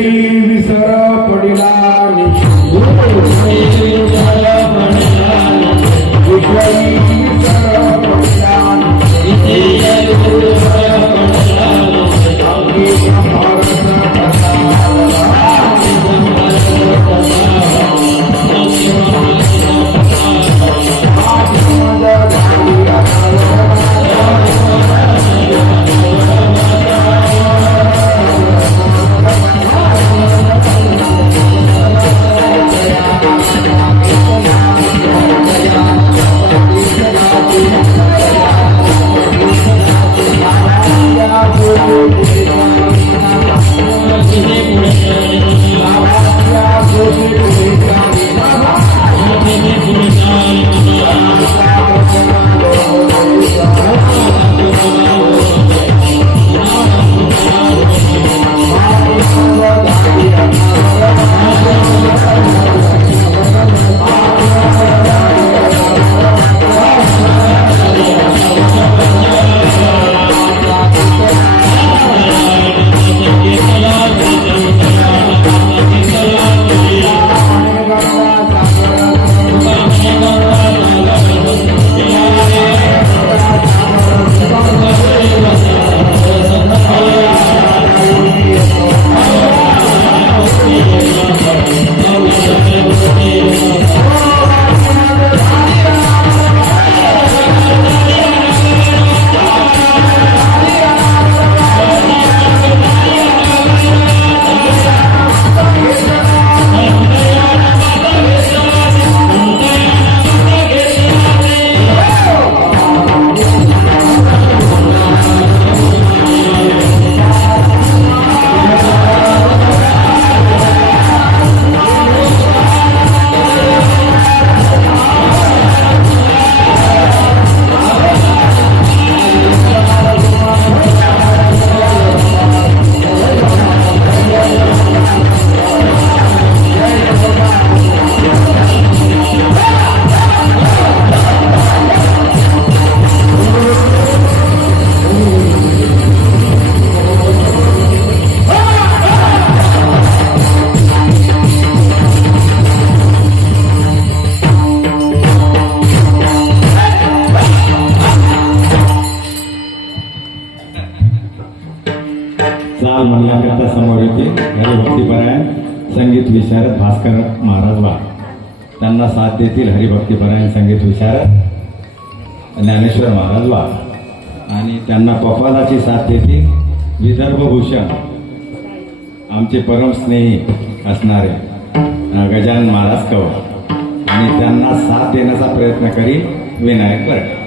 विषयी विसर पडिला म्हणल्याकरता समोर येते हरिभक्तीपरायण संगीत विशारद भास्कर महाराज वा त्यांना साथ देतील हरिभक्तीपरायण संगीत विशारद ज्ञानेश्वर महाराज वा आणि त्यांना पखवादाची साथ देतील विदर्भभूषण आमचे परम स्नेही असणारे गजानन महाराज कवळ आणि त्यांना साथ देण्याचा प्रयत्न करी विनायक बर्डे.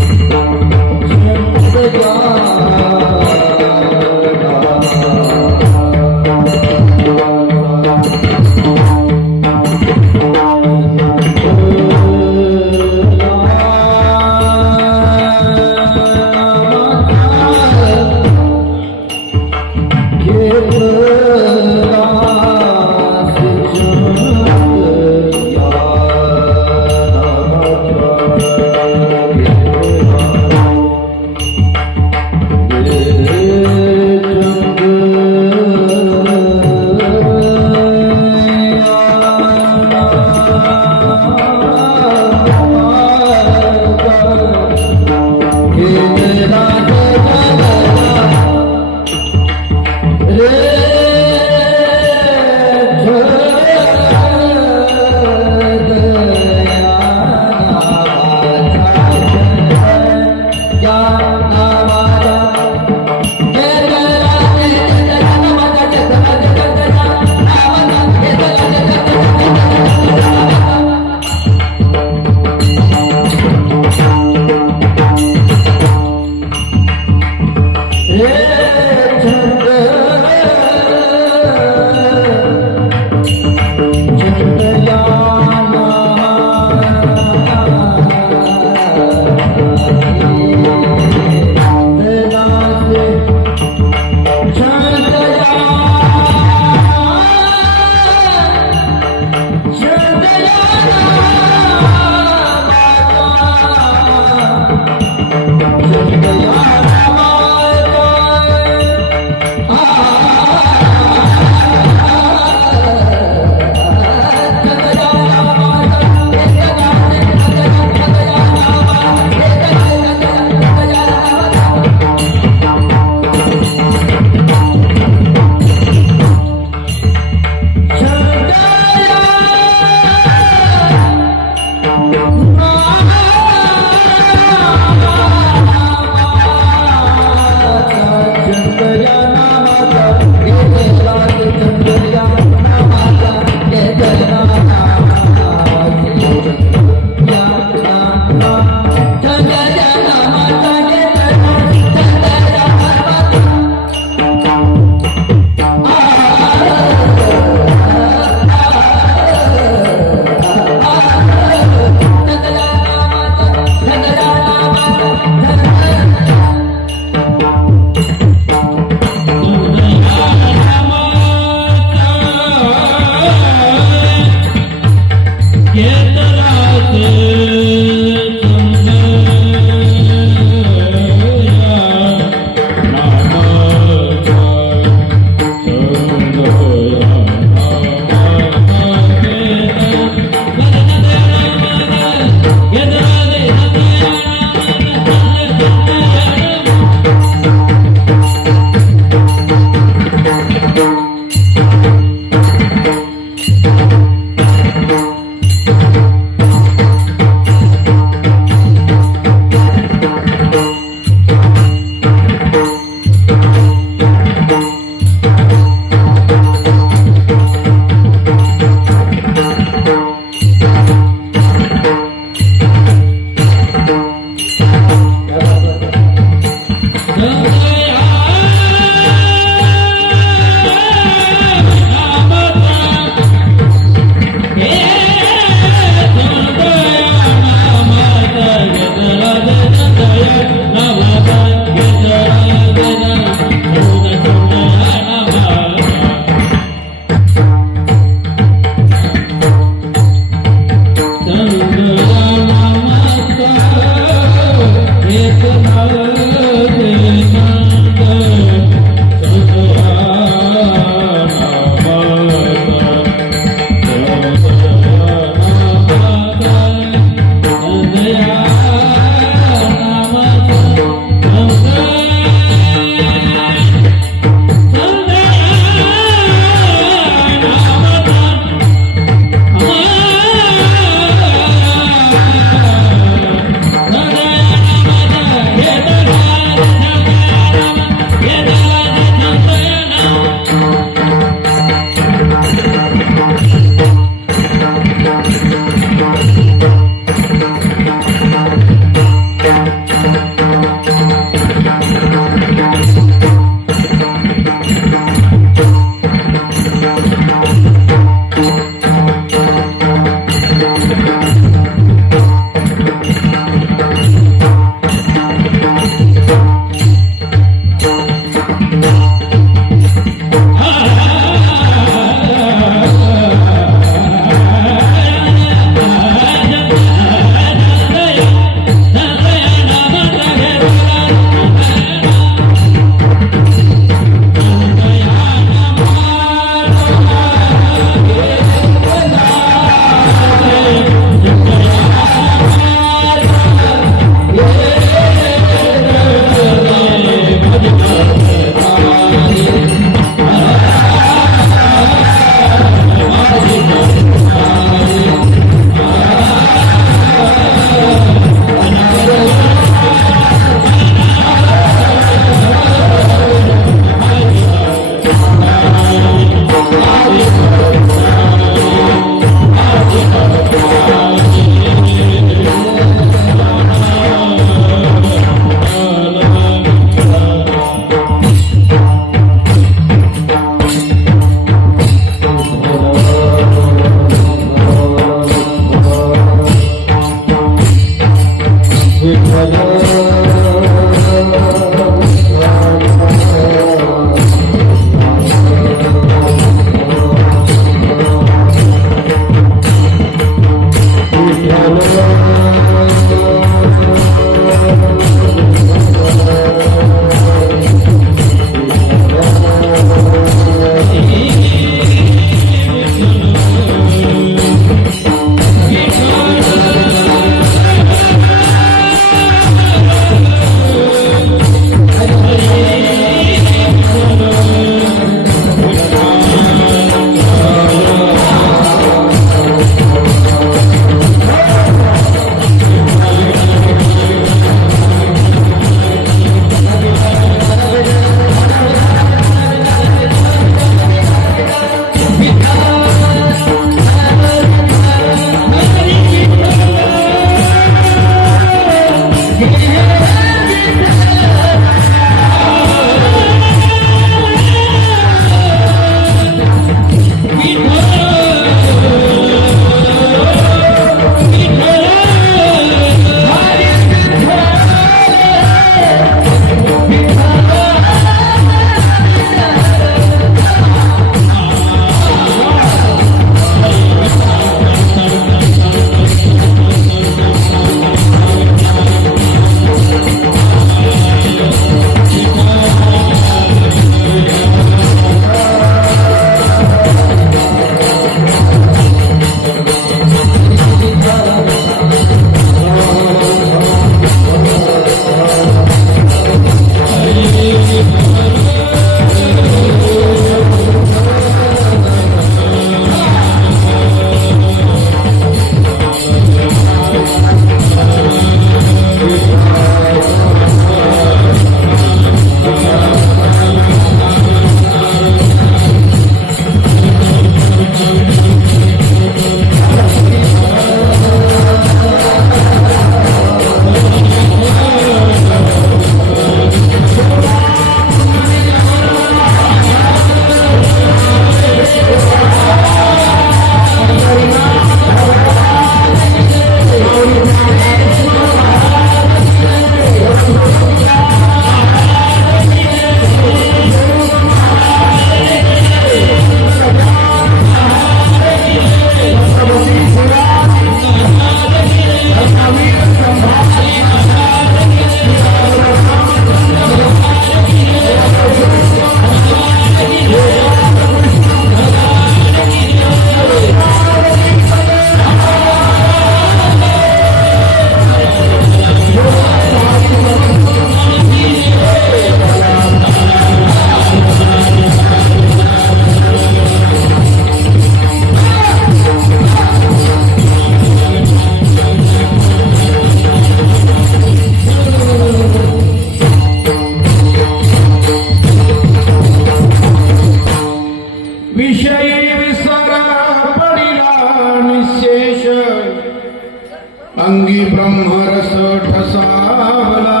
अंगी ब्रह्मरस ठसावला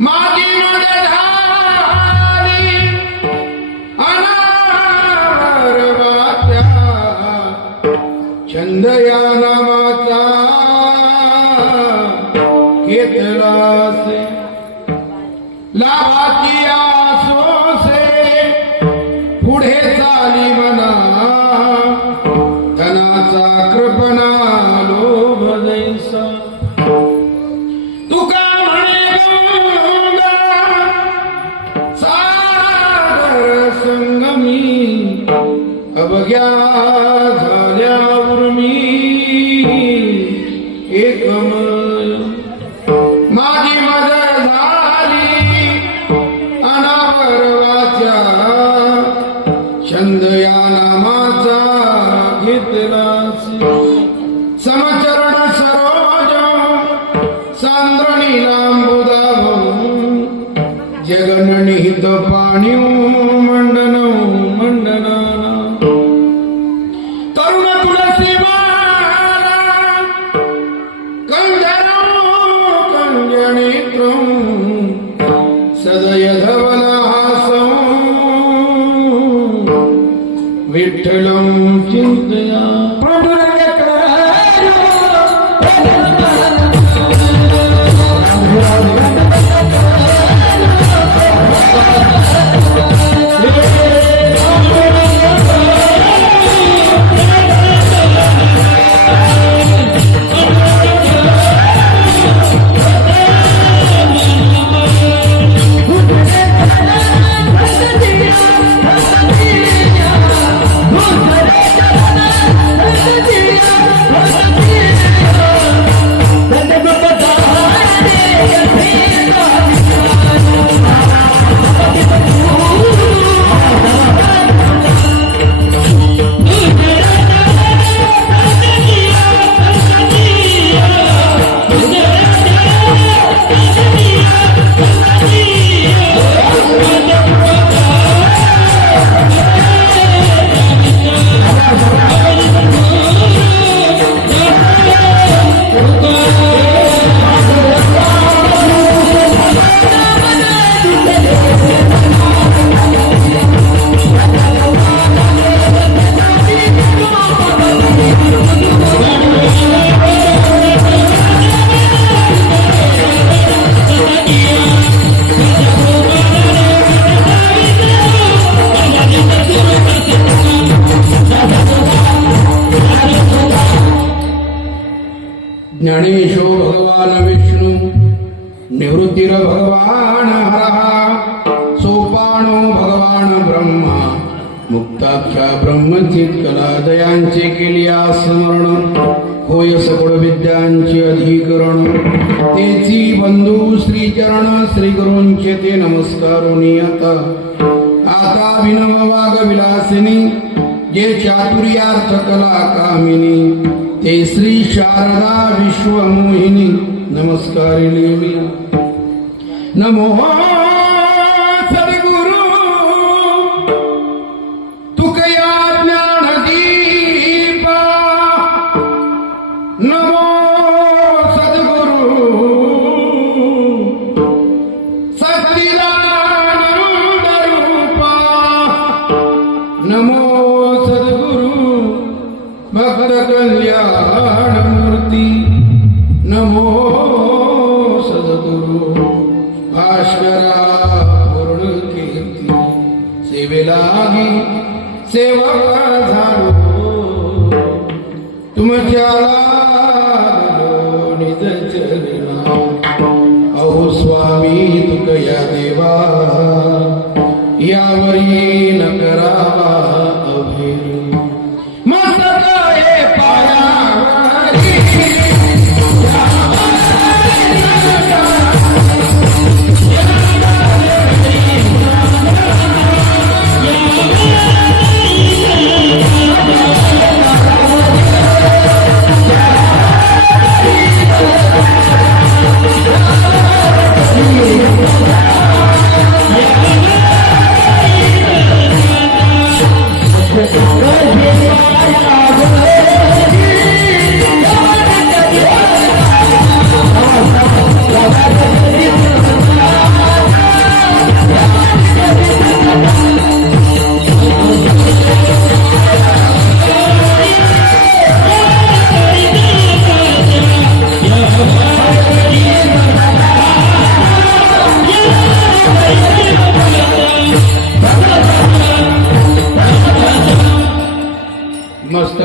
माझी मध्ये झाली अनारवाच्या छंद या नामाचा घेतलासे लाभाची आसोसे पुढे चाली मना धनाचा कृपणा लोभ जैसा तुका म्हणे गंगा सागर संगमी अवघ्या झाल्या उर्मी एकमय माझी मदत झाली अनावरवाच्या छंद या नामाचा घेतलासी समचरण सरोज सांद्रणी लांबुदाभ जगननिहित पाणीव मंडन मंडनाना तरुण तुलसी माला कंजनेत्रम सदय धवलहासं विठ्ठलं चिंतया ज्ञानेशो भगवान विष्णु निवृत्तिर भगवान हरः सोपानो भगवान ब्रह्मा मुक्ताख्या ब्रह्मचित कला जयांचे केलिया स्मरण होय सकळ विद्यांचे अधिकरण तेची बंधू श्रीचरण श्री गुरूंचे ते नमस्कारोनी आता विनव वाग विलासिनी जे चातुर्यार्थ कला कामिनी ते श्री शारदा विश्वमोहिनी नमस्कारिणी मी नमो सद्गुरु तुकया ज्ञानदीपा नमो सद्गुरु सच्चिदानंद रूपा नमो सद्गुरु भक्त कल्याण मूर्ती नमो सद्गुरु भास्करा पूर्ण कीर्ती सेवेलागी सेवा झालो तुमच्या लागलो निज चरणा अहो स्वामी तुकया देवा यावरी न करावा अभेर मस्तकाये पायावरी Let's go.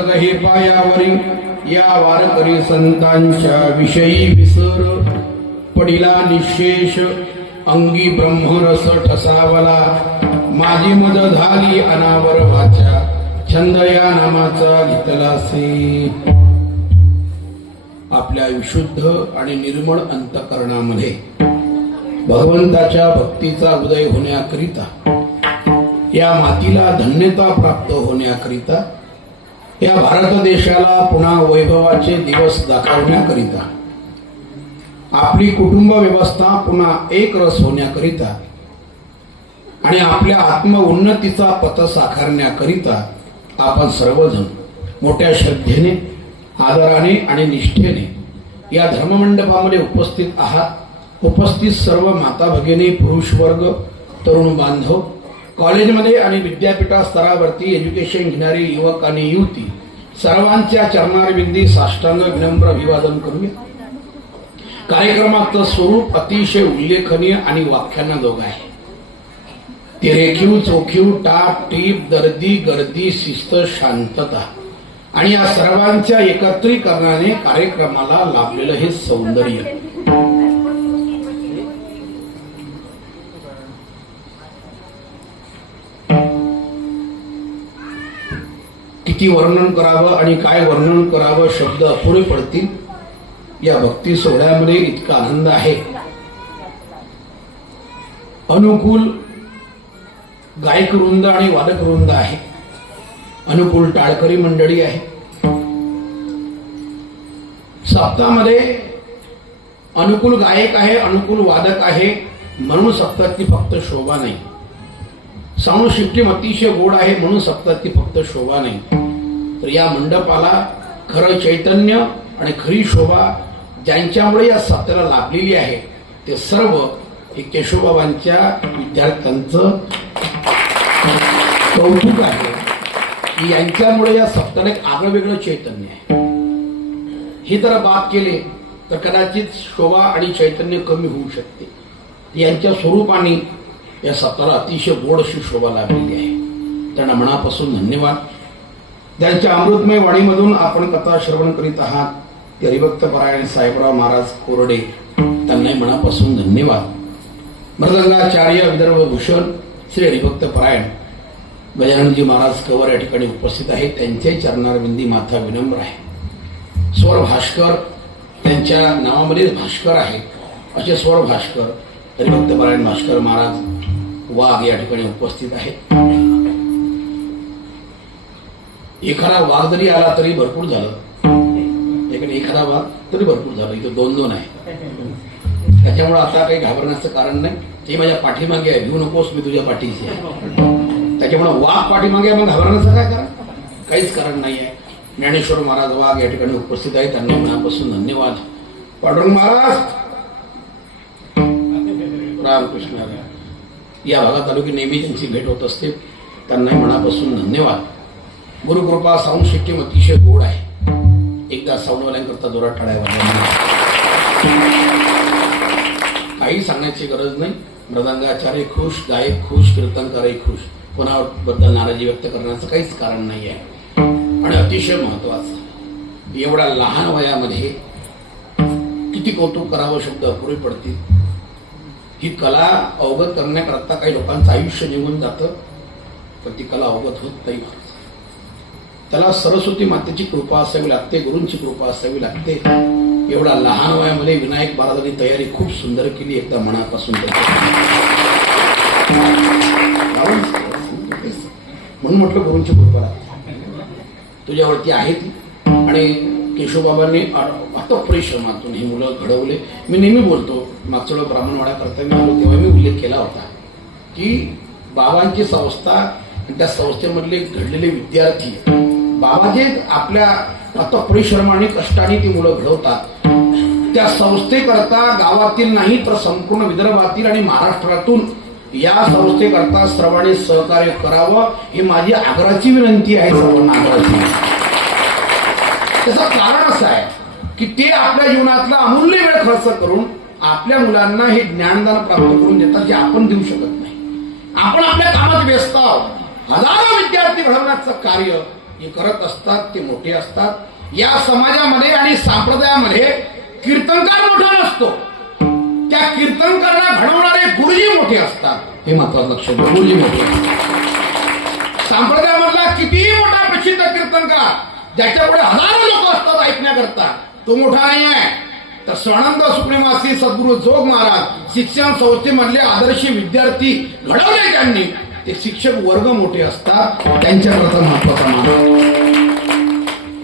मस्तक हे पायावरी या वारकरी संतांच्या विषयी विसर पडिला निशेष अंगी ब्रह्मरस ठसावला माझी मद झाली अनावर वाचा छंद या नामाचा घेतलासे. आपल्या विशुद्ध आणि निर्मळ अंतःकरणामध्ये भगवंताच्या भक्तीचा उदय होण्याकरिता या मातीला धन्यता प्राप्त होण्याकरिता या भारत देशाला पुन्हा वैभवाचे दिवस दाखवण्याकरिता आपली कुटुंब व्यवस्था पुन्हा एक रस होण्याकरिता आणि आपल्या आत्म उन्नतीचा पथ साकारण्याकरिता आपण सर्वजण मोठ्या श्रद्धेने आदराने आणि निष्ठेने या धर्ममंडपामध्ये उपस्थित आहात. उपस्थित सर्व माता भगिनी पुरुष वर्ग तरुण बांधव कॉलेजमध्ये आणि विद्यापीठा स्तरावरती एज्युकेशन घेणारी युवक आणि युवती सर्वांच्या चरणारविंदी साष्टांग विनम्र अभिवादन करूया. कार्यक्रमाचं स्वरूप अतिशय उल्लेखनीय आणि वाख्यांना जोग आहे. ते रेखीव चोखीव टाप टीप दर्दी गर्दी शिस्त शांतता आणि या सर्वांच्या एकत्रीकरणाने कार्यक्रमाला लाभलेलं हे सौंदर्य. किती वर्णन करावं आणि काय वर्णन करावं शब्द अपुरे पडतील. या भक्ती सोहळ्यामध्ये इतका आनंद आहे. अनुकूल गायक वृंद आणि वादक वृंद आहे. अनुकूल टाळकरी मंडळी आहे. सप्तामध्ये अनुकूल गायक आहे, अनुकूल वादक आहे म्हणून सप्ताची फक्त शोभा नाही. साऊंड सिस्टीम अतिशय गोड आहे म्हणून सप्ताची फक्त शोभा नाही, तर या मंडपाला खरं चैतन्य आणि खरी शोभा ज्यांच्यामुळे या सप्त्याला लाभलेली आहे ते सर्व हे केशवबाबांच्या विद्यार्थ्यांचं कौतुक आहे की यांच्यामुळे या सप्त्याला एक आगळं वेगळं चैतन्य आहे. ही तर बात केले तर कदाचित शोभा आणि चैतन्य कमी होऊ शकते. यांच्या स्वरूपाने या सप्ताहाला अतिशय गोड अशी शोभा लाभलेली आहे. त्यांना मनापासून धन्यवाद. त्यांच्या अमृतमय वाणीमधून आपण कथा श्रवण करीत आहात ते हरिभक्त परायण साहेबराव महाराज कोरडे, त्यांनाही मनापासून धन्यवाद. मृदंगाचार्य विदर्भ भूषण श्री हरिभक्त परायण गजाननजी महाराज कवर या ठिकाणी उपस्थित आहेत. त्यांच्याही चरणारविंदी माथा विनम्र आहे. स्वर भास्कर, त्यांच्या नावामध्ये भास्कर आहे असे स्वर भास्कर हरिभक्त परायण भास्कर महाराज वाघ या ठिकाणी उपस्थित आहेत. एखादा वाघ जरी आला तरी भरपूर झालं. एखादा वाघ तरी भरपूर झालं. इथं दोन दोन आहे. त्याच्यामुळे आता काही घाबरण्याचं कारण नाही. ते माझ्या पाठीमागे आहे. भिऊ नकोस, मी तुझ्या पाठीशी आहे. त्याच्यामुळे वाघ पाठीमागे मग घाबरण्याचं काय कारण? काहीच कारण नाही आहे. ज्ञानेश्वर महाराज वाघ या ठिकाणी उपस्थित आहेत. त्यांना मनापासून धन्यवाद. पांडुरंग महाराज रामकृष्ण या भागात आलो की नेहमी त्यांची भेट होत असते. त्यांनाही मनापासून धन्यवाद. गुरुकृपा साऊंड सिस्टीम अतिशय गोड आहे. एकदा साऊंडवाल्यांकरता जोरात टाळ्या वाजवा. काही सांगण्याची गरज नाही. मृदंगाचार्य खुश, गायक खुश, कीर्तनकारही खुश. कोणाबद्दल नाराजी व्यक्त करण्याचं काहीच कारण नाही आहे. आणि अतिशय महत्वाचं, एवढ्या लहान वयामध्ये किती कौतुक करावं शब्द अपुरे पडतील. ही कला अवगत करण्याकरता काही लोकांचं आयुष्य निघून जातं, पण ती कला अवगत होत नाही. त्याला सरस्वती मातेची कृपा असावी लागते, गुरूंची कृपा असावी लागते. एवढ्या लहान वयामध्ये विनायक महाराजांनी तयारी खूप सुंदर केली. एकदा मनापासून म्हणून म्हटलं गुरूंची कृपा लागते तुझ्यावरती आहे ती. आणि केशवबाबांनी अतपरिश्रमातून ही मुलं घडवले. मी नेहमी बोलतो, मागच्या ब्राह्मणवाडा करता मी आलो तेव्हा मी उल्लेख केला होता की बाबांची संस्था आणि त्या संस्थेमधले घडलेले विद्यार्थी, बाबा जे आपल्या अतपरिश्रमाने कष्टाने ती मुलं घडवतात, त्या संस्थेकरता गावातील नाही तर संपूर्ण विदर्भातील आणि महाराष्ट्रातून या संस्थेकरता सर्वांनी सहकार्य करावं ही माझी आग्रहाची विनंती आहे. सर्वांना आग्रहाची. त्याचं कारण असं आहे की ते आपल्या जीवनातला अमूल्य वेळ खर्च करून आपल्या मुलांना हे ज्ञानदान प्राप्त करून देतात जे आपण देऊ शकत नाही. आपण आपल्या कामात व्यस्त आहोत. हजारो विद्यार्थी घडवण्याचं कार्य जे करत असतात ते मोठे असतात. या समाजामध्ये आणि संप्रदायामध्ये कीर्तनकार मोठा नसतो, त्या कीर्तनकारला घडवणारे गुरुजी मोठे असतात. हे महत्वाचं लक्षात घ्या. गुरुजी मोठे असतात. संप्रदायामधला कितीही मोठा प्रसिद्ध कीर्तनकार ज्याच्यापुढे हजारो लोक असतात ऐकण्याकरता, तो मोठा नाही आहे. तर स्वानंद सुप्रेमासी सद्गुरू जोग महाराज शिक्षण संस्थेमधले आदर्श विद्यार्थी घडवले त्यांनी, ते शिक्षक वर्ग मोठे असतात, त्यांच्याकरता महत्वाचा मान.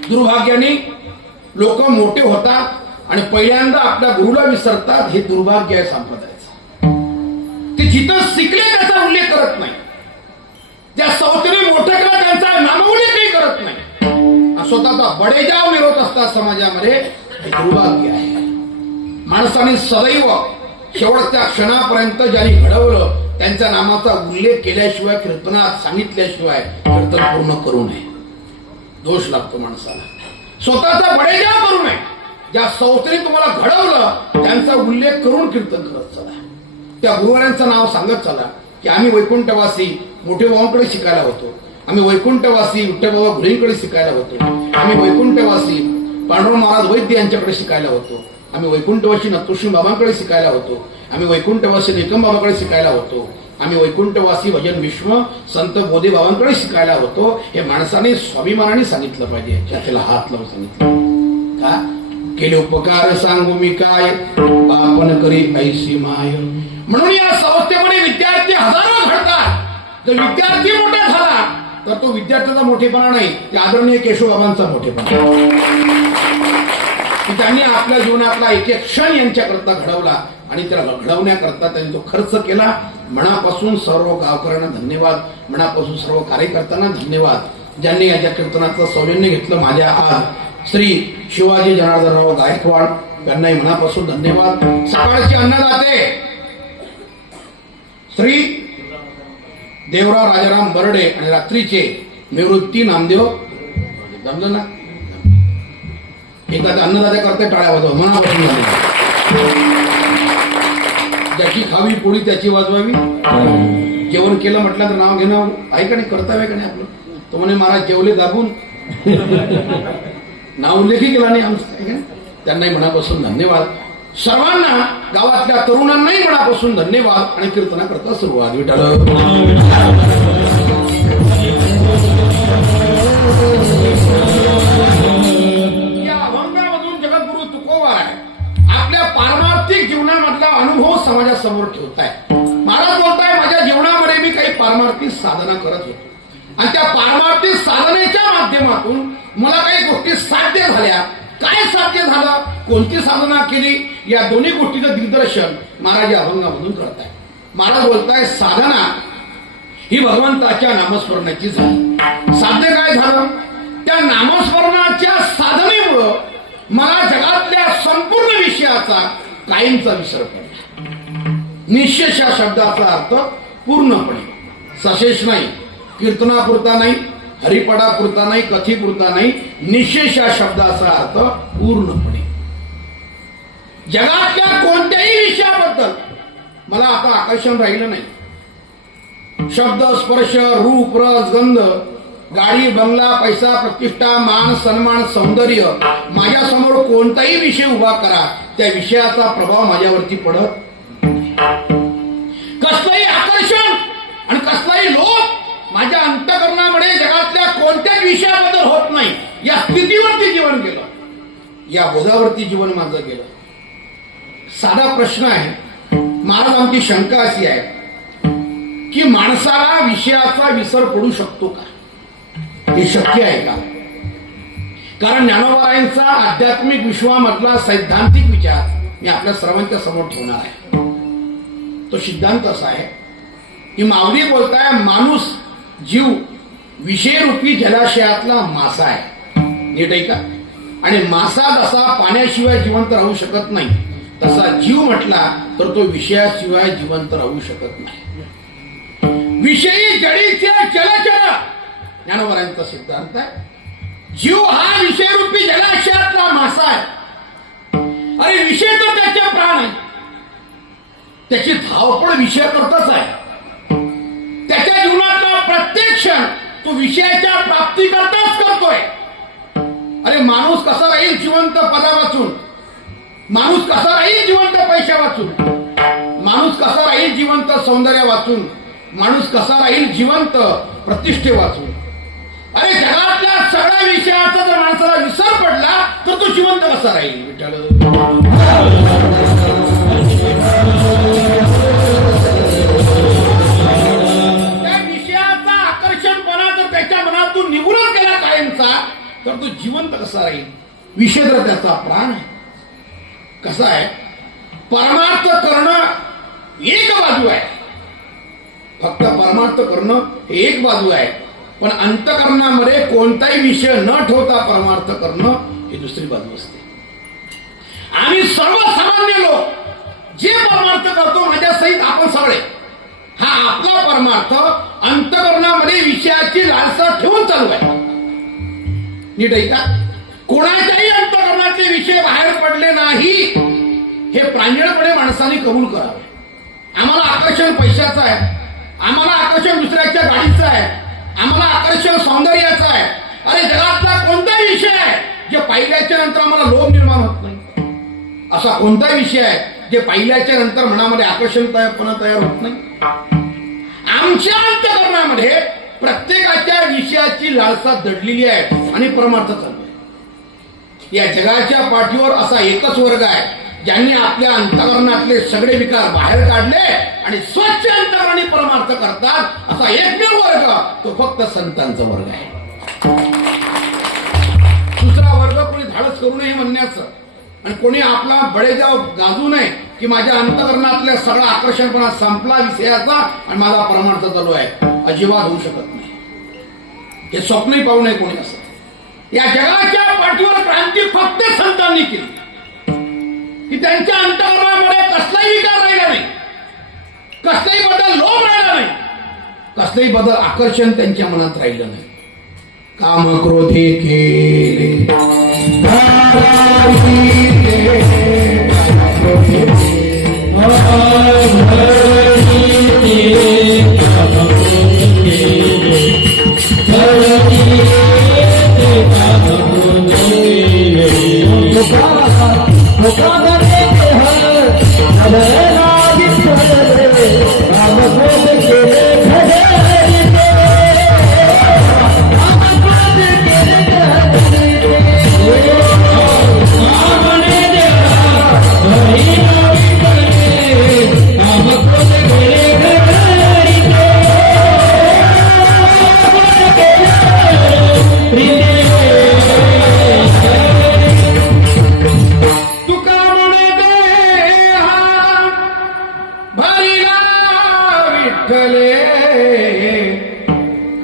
दुर्भाग्याने लोक मोठे होतात आणि पहिल्यांदा आपल्या गुरुला विसरतात. हे दुर्भाग्य आहे संप्रदायाचं. ते जिथं शिकले त्याचा उल्लेख करत नाही, ज्या संस्थेने मोठं केलं त्यांचा नामोल्लेखही करत नाही, स्वतःचा बडेजाव मिळवत असतात समाजामध्ये. हे दुर्भाग्य आहे. माणसाने सदैव शेवटच्या क्षणापर्यंत ज्यांनी घडवलं त्यांच्या नामाचा उल्लेख केल्याशिवाय, कीर्तनात सांगितल्याशिवाय कीर्तन पूर्ण करू नये. दोष लागतो माणसाला. स्वतःचा बडेजाव करू नये. ज्या संस्थेने तुम्हाला घडवलं त्यांचा उल्लेख करून कीर्तन करत चला. त्या गुरुवारांचं नाव सांगत चला की आम्ही वैकुंठवासी मोठे बाबांकडे शिकायला होतो, आम्ही वैकुंठवासी विठ्ठलबाबा घुलेंकडे शिकायला होतो, आम्ही वैकुंठवासी पांडुरंग महाराज वैद्य यांच्याकडे शिकायला होतो, आम्ही वैकुंठवासी नतोश्री बाबांकडे शिकायला होतो, आम्ही वैकुंठवासी निकम बाबांकडे शिकायला होतो, आम्ही वैकुंठवासी भजन विश्व संत बोधे बाबांकडे शिकायला होतो. हे माणसाने स्वाभिमानाने सांगितलं पाहिजे. त्याला हात लावून सांगितलं का? केले उपकार सांगू मी काय, बापन करी ऐशी माय. म्हणून या संस्थेमध्ये विद्यार्थी हजारो घडतात. जर विद्यार्थी मोठा झाला तर तो विद्यार्थ्याचा मोठेपणा नाही, ते आदरणीय केशवबाबांचा मोठेपणा. त्यांनी आपल्या जीवनातला एक एक क्षण यांच्याकरता घडवला आणि त्याला घडवण्याकरता त्यांनी तो खर्च केला. मनापासून सर्व गावकऱ्यांना धन्यवाद, मनापासून सर्व कार्यकर्त्यांना धन्यवाद, ज्यांनी याच्या कीर्तनाचं सौजन्य घेतलं. माझ्या आज श्री शिवाजी जनार्दनराव गायकवाड यांनाही मनापासून धन्यवाद. सकाळचे अन्नदाते श्री देवराव राजाराम बर्डे आणि रात्रीचे निवृत्ती नामदेव जमलं ना. एकदा अन्नदात्या करता टाळ्या वाजवा, मनापासून धन्यवाद. ज्याची खावी पोळी त्याची वाजवावी. जेवण केलं म्हटलं तर नाव घेणं आहे का नाही, कर्तव्य का नाही आपलं. तो म्हणे महाराज जेवले दाबून, नाव उल्लेखही केला नाही आमचं. त्यांनाही मनापासून धन्यवाद. सर्वांना गावातल्या तरुणांनाही मनापासून धन्यवाद आणि कीर्तनाकरता सुरुवात. विठ्ठल या अभंगामधून जगद्गुरु तुकोबा आहे आपल्या पारमार्थिक जीवनामधला अनुभव समाजासमोर ठेवताय. महाराज बोलताय माझ्या जीवनामध्ये मी काही पारमार्थिक साधना करत होतो आणि त्या पारमार्थिक साधनेच्या माध्यमातून मला काही गोष्टी साध्य झाल्या. काय साध्य झालं, कोणती साधना केली, या दोन्ही गोष्टीचं दिग्दर्शन महाराज या अभंगामधून करताय. महाराज बोलताय साधना ही भगवंताच्या नामस्मरणाची झाली. साध्य काय झालं, त्या नामस्मरणाच्या साधनेमुळं मला जगातल्या संपूर्ण विषयाचा कायमचा विसर पडला. निःशेष या शब्दाचा अर्थ पूर्णपणे, सशेष नाही, कीर्तनापुरता नाही, हरिपडापुरता नाही, कथीपुरता नाही, निःशेष या शब्दाचा अर्थ पूर्णपणे. जगातल्या कोणत्याही विषयाबद्दल मला आता आकर्षण राहिलं नाही. शब्द, स्पर्श, रूप, रस, गंध, गाडी, बंगला, पैसा, प्रतिष्ठा, मान, सन्मान, सौंदर्य, माझ्यासमोर कोणताही विषय उभा करा, त्या विषयाचा प्रभाव माझ्यावरती पडत. कसलंही आकर्षण आणि कसलाही लोभ माझ्या अंतःकरणामध्ये जगातल्या कोणत्याच विषयाबद्दल होत नाही. या स्थितीवरती जीवन गेलं, या बोधावरती जीवन माझं गेलं. साधा प्रश्न आहे महाराज, आमची शंका अशी आहे की माणसाला विषयाचा विसर पडू शकतो का? हे शक्य आहे का? कारण ज्ञानोबारायांचा आध्यात्मिक विश्वामधला सैद्धांतिक विचार मी आपल्या सर्वांच्या समोर ठेवणार आहे. तो सिद्धांत असा आहे की माऊली बोलताय माणूस जीव विषयरूपी जलाशयातला मासा आहे. नीट आहे का? आणि मासा जसा पाण्याशिवाय जिवंत राहू शकत नाही, तसा जीव म्हटला तर तो विषयाशिवाय जिवंत राहू शकत नाही. विषयी जडीचे जलचर ज्ञानोबारायांचा सिद्धांत आहे. जीव हा विषयरूपी जलाशयातला मासा आहे. अरे विषय तर त्याचे प्राण आहे, त्याची धावपळ विषय करतच आहे. त्याच्या जीवनातला प्रत्येक क्षण तो विषयाच्या प्राप्तीकरताच करतोय. अरे माणूस कसा राहील जिवंत पदा वाचून, माणूस कसा राहील जिवंत पैशा वाचून, माणूस कसा राहील जिवंत सौंदर्य वाचून, माणूस कसा राहील जिवंत प्रतिष्ठे वाचून. अरे जगातल्या सगळ्या विषयाचा जर माणसाला विसर पडला तर तो जिवंत कसा राहील. विठ्ठल त्या विषयाचा आकर्षणपणा जर त्याच्या मनातून निघूनच गेला कायमचा तर तो जिवंत कसा राहील. विषय तर त्याचा प्राण आहे. कसा आहे, परमार्थ करणं एक बाजू आहे, फक्त परमार्थ करणं हे एक बाजू आहे, पण अंतकरणामध्ये कोणताही विषय न ठेवता परमार्थ करणं ही दुसरी बाजू असते. आम्ही सर्वसामान्य लोक जे परमार्थ करतो माझ्या सहित आपण सगळे, हा आपला परमार्थ अंतकरणामध्ये विषयाची लालसा ठेवून चालू आहे. नीट ऐका, कोणाच्याही अंतकरणातले विषय बाहेर पडले नाही हे प्रांजळपणे माणसाने कबूल करावे. आम्हाला आकर्षण पैशाचं आहे, आम्हाला आकर्षण दुसऱ्याच्या गाडीचं आहे, आम्हाला आकर्षण सौंदर्याचं आहे. अरे जगातला कोणताही विषय आहे जे पाहिल्याच्या नंतर आम्हाला लोभ निर्माण होत नाही. असा कोणताही विषय आहे जे पाहिल्याच्या नंतर मनामध्ये आकर्षण तयार होत नाही. आमच्या अंतकरणामध्ये प्रत्येकाच्या विषयाची लालसा दडलेली आहे आणि परमार्थ चालू आहे. या जगाच्या पाठीवर असा एकच वर्ग आहे ज्यांनी आपल्या अंतकरणातले सगळे विकार बाहेर काढले आणि स्वच्छ अंतकरणी परमार्थ करतात. असा एकमेव वर्ग तो फक्त संतांचा वर्ग आहे. दुसरा वर्ग कोणी धाडस करू नये म्हणण्याचं आणि कोणी आपला बळेजाव गाजू नये की माझ्या अंतकरणातल्या सगळा आकर्षणपणा संपला विषयाचा आणि माझा परमार्थ चालू आहे, अजिबात होऊ शकत नाही. हे स्वप्नही पाहू नये कोणी असं. या जगाच्या पाठीवर क्रांती फक्त संतांनी केली की त्यांच्या अंतकरणामध्ये कसलाही विकार राहिला नाही, कसलाही बदल लोभ राहिला नाही, कसलाही बदल आकर्षण त्यांच्या मनात राहिलं नाही. काम क्रोधे केले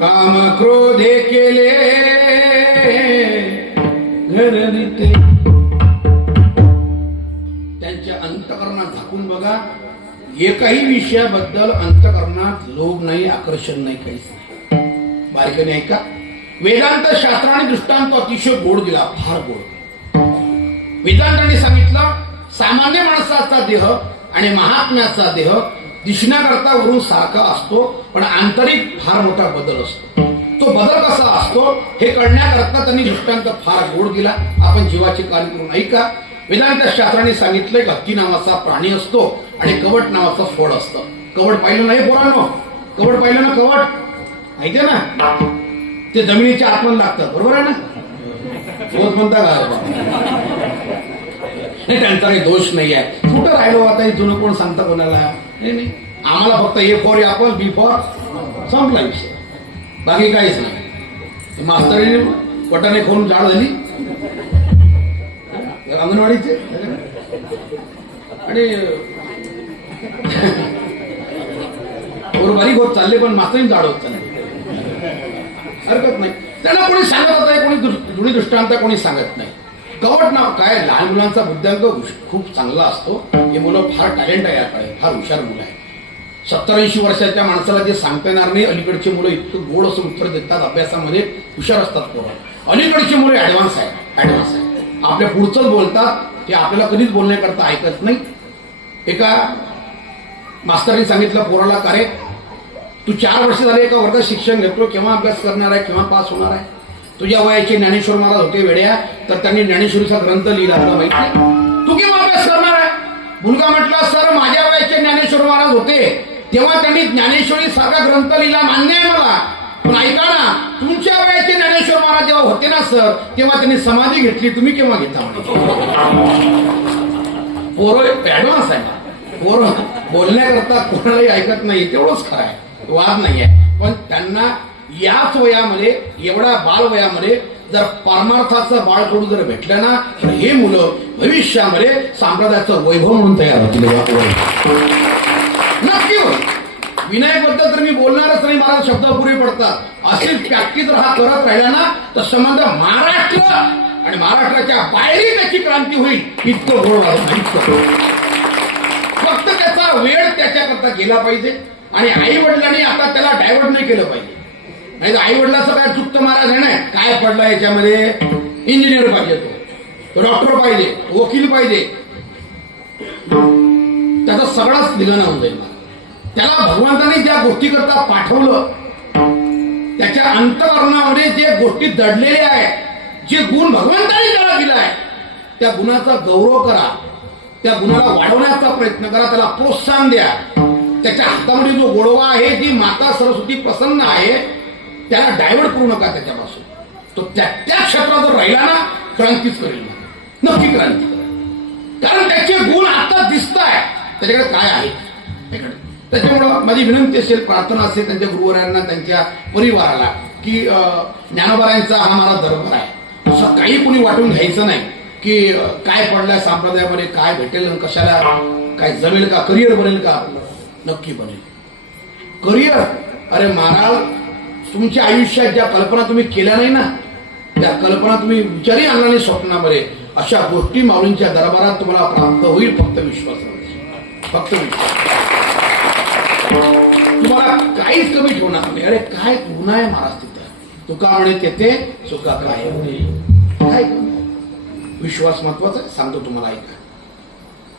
काम क्रोधे केले घररिते. त्यांच्या अंतकरणात झाकून बघा, एकाही विषयाबद्दल अंतकरणात लोभ नाही, आकर्षण नाही, काहीच नाही. बारकाईने ऐका, वेदांत शास्त्राने दृष्टांत अतिशय गोड दिला, फार गोड. वेदांताने सांगितलं सामान्य माणसाचा देह आणि महात्म्याचा देह दिसण्याकरता वरून सारखा असतो, पण आंतरिक फार मोठा बदल असतो. तो बदल कसा असतो हे कळण्याकरता त्यांनी दृष्टांत फार गोड दिला. आपण जीवाची कार्य करून ऐका. वेदांत शास्त्राने सांगितलंय की हत्ती नावाचा प्राणी असतो आणि कवट नावाचं फळ असतं. कवट पाहिलं नाही पोरांनो? कवट पाहिलं ना? कवट माहितीये ना, ते जमिनीच्या आतमध्ये लागतं, बरोबर आहे ना? रोज म्हणता का? नाही, त्यांचा काही दोष नाही आहे. कुठं राहिलो आता हे जुनं कोण सांगता कोणाला? नाही, आम्हाला फक्त A for apple, B for संपला विषय, बाकी काहीच नाही. मास्तरीने वटाने खाऊन जाड झाली अंगणवाडीचे आणि बारीक होत चालले, पण मास्तरीने जाड होत चालले. हरकत नाही, त्यांना कोणी सांगत होत, कोणी जुनी दृष्टांत कोणी सांगत नाही. कवट नाव काय, लहान मुलांचा बुद्ध्यांक खूप चांगला असतो. हे मुलं फार टॅलेंट आहे, याकडे फार हुशार मुलं आहे. 70-80 वर्षाच्या माणसाला जे सांगता येणार नाही, अलीकडची मुलं इतकं गोड असं उत्तर देतात, अभ्यासामध्ये हुशार असतात पोरं. अलीकडची मुलं ऍडव्हान्स आहे. आपल्या पुढचंच बोलतात, ते आपल्याला कधीच बोलण्याकरता ऐकत नाही. एका मास्तरने सांगितलं पोराला, का रे तू 4 वर्ष झाले एका वर्गात शिक्षण घेतो, केव्हा अभ्यास करणार आहे, केव्हा पास होणार आहे? तुझ्या वयाचे ज्ञानेश्वर महाराज होते वेड्या, तर त्यांनी ज्ञानेश्वरीचा ग्रंथ लिहिला, तुला माहिती आहे? तू केव्हा अभ्यास करणार आहे? मुलगा म्हटला, सर माझ्या वयाचे ज्ञानेश्वर महाराज होते तेव्हा त्यांनी ज्ञानेश्वरी सारखा ग्रंथ लिहिला, मान्य आहे मला, पण ऐका ना, तुमच्या वयाचे ज्ञानेश्वर महाराज जेव्हा होते ना सर, तेव्हा त्यांनी समाधी घेतली, तुम्ही केव्हा घेता? पोरं ऍडव्हान्स आहे, पोरं बोलण्याकरता कोणालाही ऐकत नाही, तेवढंच खरं आहे, वाद नाही आहे. पण त्यांना याच वयामध्ये, एवढ्या बाल वयामध्ये जर परमार्थाचं बाळकडू जर भेटलं ना, तर हे मुलं भविष्यामध्ये संप्रदायाचं वैभव म्हणून तयार होतील. नक्की होईल. विनयाबद्दल तर मी बोलणारच नाही, मला शब्द पुरे पडतात. अशी प्रॅक्टिस जर हा करत राहिला ना, तर संबंध महाराष्ट्र आणि महाराष्ट्राच्या बाहेरही त्याची क्रांती होईल, इतकं गोड नाही. फक्त त्याचा वेळ त्याच्याकरता गेला पाहिजे आणि आई वडिलांनी आता त्याला डायव्हर्ट नाही केलं पाहिजे. नाही तर आई वडिलाचं काय चुकतं महाराज आहे ना, काय पडलं याच्यामध्ये? इंजिनियर पाहिजे, तो डॉक्टर पाहिजे, वकील पाहिजे, त्याचा सगळाच निघणं होऊन जाईल. त्याला भगवंताने ज्या गोष्टी करता पाठवलं, त्याच्या अंतःकरणामध्ये जे गोष्टी दडलेल्या आहेत, जे गुण भगवंताने त्याला दिला आहे, त्या गुणाचा गौरव करा, त्या गुणाला वाढवण्याचा प्रयत्न करा, त्याला प्रोत्साहन द्या. त्याच्या हातामध्ये जो गोडवा आहे, जी माता सरस्वती प्रसन्न आहे, त्याला डायव्हर्ट करू नका त्याच्यापासून. तो त्या क्षेत्रात जर राहिला ना, क्रांतीच करेल, नक्की क्रांती करेल. कारण त्याचे गुण आता दिसत आहे, त्याच्याकडे काय आहे त्याच्याकडे. त्याच्यामुळं माझी विनंती असेल, प्रार्थना असेल त्यांच्या गुरुवरांना, त्यांच्या परिवाराला, की ज्ञानोबारायांचा हा माझा दरबार आहे, असं काही कोणी वाटून घ्यायचं नाही की काय पडलंय संप्रदायामध्ये, काय भेटेल, कशाला काय जमेल का, करिअर बनेल का आपलं? नक्की बनेल करिअर. अरे महाराज, तुमच्या आयुष्यात ज्या कल्पना तुम्ही केल्या नाही ना, त्या कल्पना तुम्ही विचारही आणला नाही स्वप्नामध्ये, अशा गोष्टी माऊलींच्या दरबारात तुम्हाला प्राप्त होईल. फक्त विश्वास, फक्त विश्वास. तुम्हाला काहीच कमी ठेवणार नाही. अरे काय गुन्हा आहे महाराज तिथं, तुका म्हणे तेथे सुका काय काय विश्वास महत्वाचा आहे. सांगतो तुम्हाला, ऐका.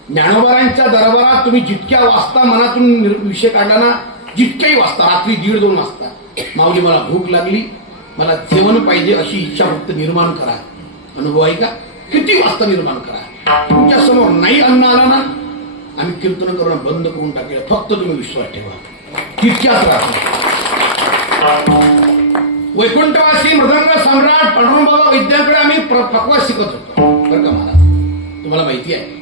ज्ञानोबारांच्या दरबारात तुम्ही जितक्या वाजता मनातून विषय काढला ना, जितक्याही वाजता, रात्री 1:30-2 वाजता, माऊली मला भूक लागली, मला जेवण पाहिजे, अशी इच्छा फक्त निर्माण करा. अनुभव आहे का? किती वाजता निर्माण करा. तुमच्या समोर नाही अन्न आलं ना, आम्ही कीर्तन करणं बंद करून टाकलं. फक्त तुम्ही विश्वास ठेवा, तितक्याच राहा. वैकुंठवासी मृदंग सम्राट पांडुरंगबाबा विद्याकडे आम्ही पकवास शिकत होतो, बरं का महाराज, तुम्हाला माहिती आहे.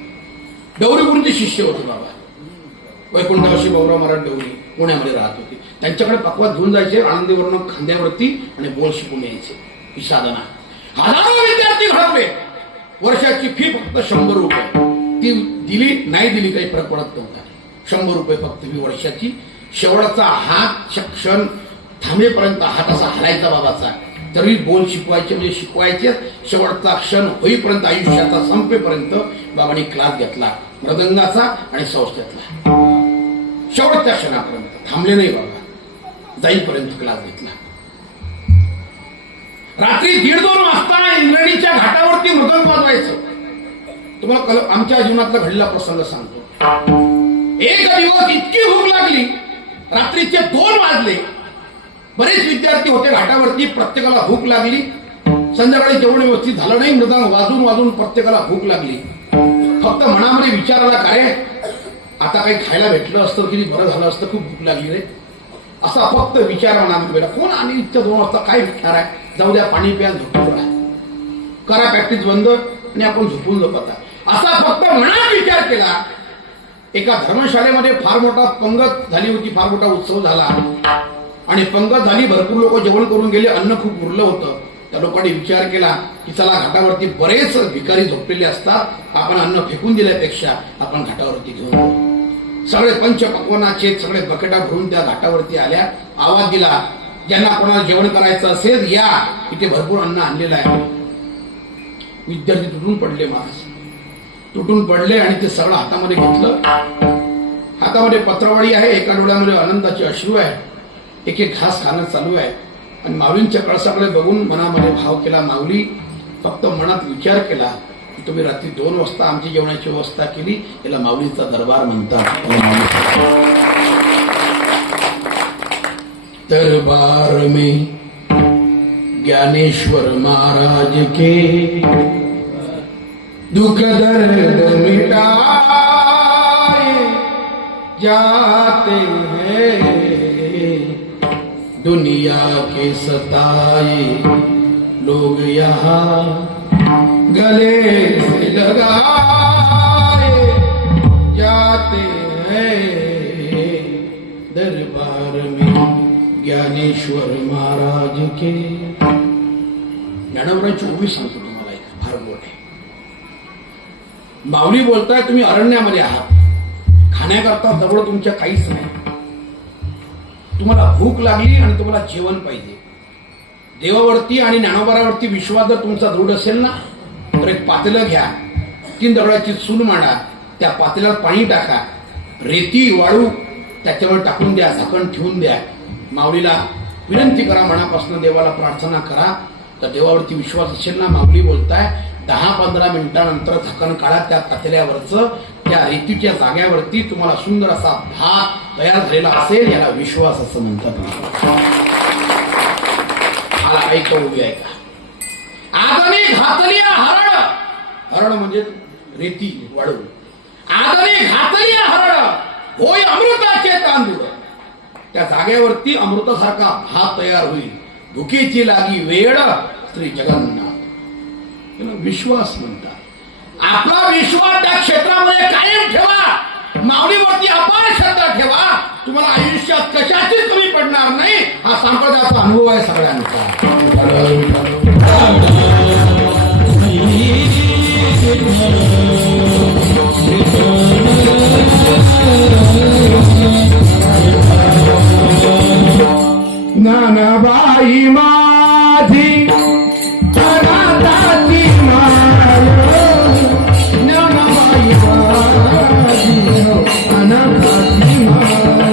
डवरी गुरुंचे शिष्य होते बाबा. वैकुंठवासी भाऊराव महाराज डवरी पुण्यामध्ये राहत होते. त्यांच्याकडे पकवास घेऊन जायचे, आनंदीवरून खांद्यावरती, आणि बोल शिकून यायचे. ही साधना. हजारो विद्यार्थी घडवले. वर्षाची फी फक्त 100 रुपये. ती दिली नाही दिली काही फरक पडत नव्हता. 100 रुपये फक्त फी वर्षाची. शेवटचा हात क्षण थांबेपर्यंत हात असा हलायचा बाबाचा, तरी बोल शिकवायचे, म्हणजे शिकवायचे. शेवटचा क्षण होईपर्यंत, आयुष्याचा संपेपर्यंत बाबांनी क्लास घेतला मृदंगाचा आणि संस्थेतला. शेवटच्या क्षणापर्यंत थांबले नाही बाबा, जाईपर्यंत क्लास घेतला. रात्री 1:30-2 वाजता इंद्रणीच्या घाटावरती मृदंग वाजवायचं. तुम्हाला आमच्या जीवनातला घडलेला प्रसंग सांगतो. एक दिवस इतकी भूक लागली, रात्रीचे 2 वाजले. बरेच विद्यार्थी होते घाटावरती, प्रत्येकाला भूक लागली. संध्याकाळी जेवण व्यवस्थित झालं नाही, मृदंग वाजून वाजून प्रत्येकाला भूक लागली. फक्त मनामध्ये विचार आला, काय आता काही खायला भेटलं असतं किती बरं झालं असतं, खूप भूक लागली रे, असा फक्त विचार मनामध्ये गेला. कोण आणि इतक्या 2 वाजता काय भेटणार आहे, जाऊ द्या, पाणी प्या, झोपून राहा, करा प्रॅक्टिस बंद आणि आपण झोपून जाऊ आता, असा फक्त मनात विचार केला. एका धर्मशाळेमध्ये फार मोठा पंगत झाली होती, फार मोठा उत्सव झाला आणि पंगत झाली, भरपूर लोक जेवण करून गेले, अन्न खूप उरलं होतं. त्या लोकांनी विचार केला की चला, घाटावरती बरेच भिकारी झोपलेले असतात, आपण अन्न फेकून दिल्यापेक्षा आपण घाटावरती घेऊन जाऊ. सगळे पंचपक्वानाचे सगळे बकेटा भरून त्या घाटावरती आल्या. आवाज दिला, ज्यांना कोणाला जेवण करायचं असेल या, इथे भरपूर अन्न आणलेलं आहे. विद्यार्थी तुटून पडले, महाराज तुटून पडले आणि ते सगळं हातामध्ये घेतलं. हातामध्ये पत्रवाडी आहे, एका डोळ्यामध्ये आनंदाचे अश्रू आहे, एक एक घास खाणं चालू आहे. आणि माऊलींच्या कळसाकडे बघून मनामध्ये भाव केला. माऊली, फक्त मनात विचार केला की तुम्ही रात्री 2 वाजता आमची जेवणाची व्यवस्था केली, याला माऊलींचा दरबार म्हणतात. दरबार में ज्ञानेश्वर महाराज के दुख दर्द मिटाए जाते हैं, दुनिया के सताए लोग यहाँ गले से लगाए जाते हैं, दरबार में ज्ञानेश्वर महाराज के. ज्ञानेश्वरांची उभी सांगतो तुम्हाला एक फार मोठ आहे. माऊली बोलताय, तुम्ही अरण्यामध्ये आहात, खाण्याकरता जवळ तुमच्या काहीच नाही, तुम्हाला भूक लागली आणि तुम्हाला जेवण पाहिजे. देवावरती आणि ज्ञानोबावरती विश्वास जर तुमचा दृढ असेल ना, तर एक पातेलं घ्या, 3 दगडाची चूल मांडा, त्या पातेल्यात पाणी टाका, रेती वाळू त्याच्यावर टाकून द्या, झाकण ठेवून द्या. माऊलीला विनंती करा, मनापासून देवाला प्रार्थना करा. तर देवावरती विश्वास असेल ना, माऊली बोलताय 10-15 मिनिटानंतर झाकण काढा, त्या पातेल्यावरचं त्या रेतीच्या जाग्यावरती तुम्हाला सुंदर असा भात तयार झालेला असेल. याला विश्वास असं म्हणतात. मला ऐका, उभी ऐका. आदनी घातलिया हरड, हरड म्हणजे रेती वाळू. आदनी घातलिया हरड होय अमृताचे तांदूळ, त्या जागेवरती अमृतासारखा भात तयार होईल. भुकेची लागी वेळ श्री जगन्नाथ. विश्वास म्हणतात. आपला विश्वास त्या क्षेत्रामध्ये कायम ठेवा, माऊलीवरती अपार श्रद्धा ठेवा, तुम्हाला आयुष्यात कशाचीच कमी पडणार नाही. हा संप्रदायाचा अनुभव आहे सगळ्यांचा. नानाबाई माझी अनाथाची माय, ज्ञानाबाई माझी अनाथाची माय.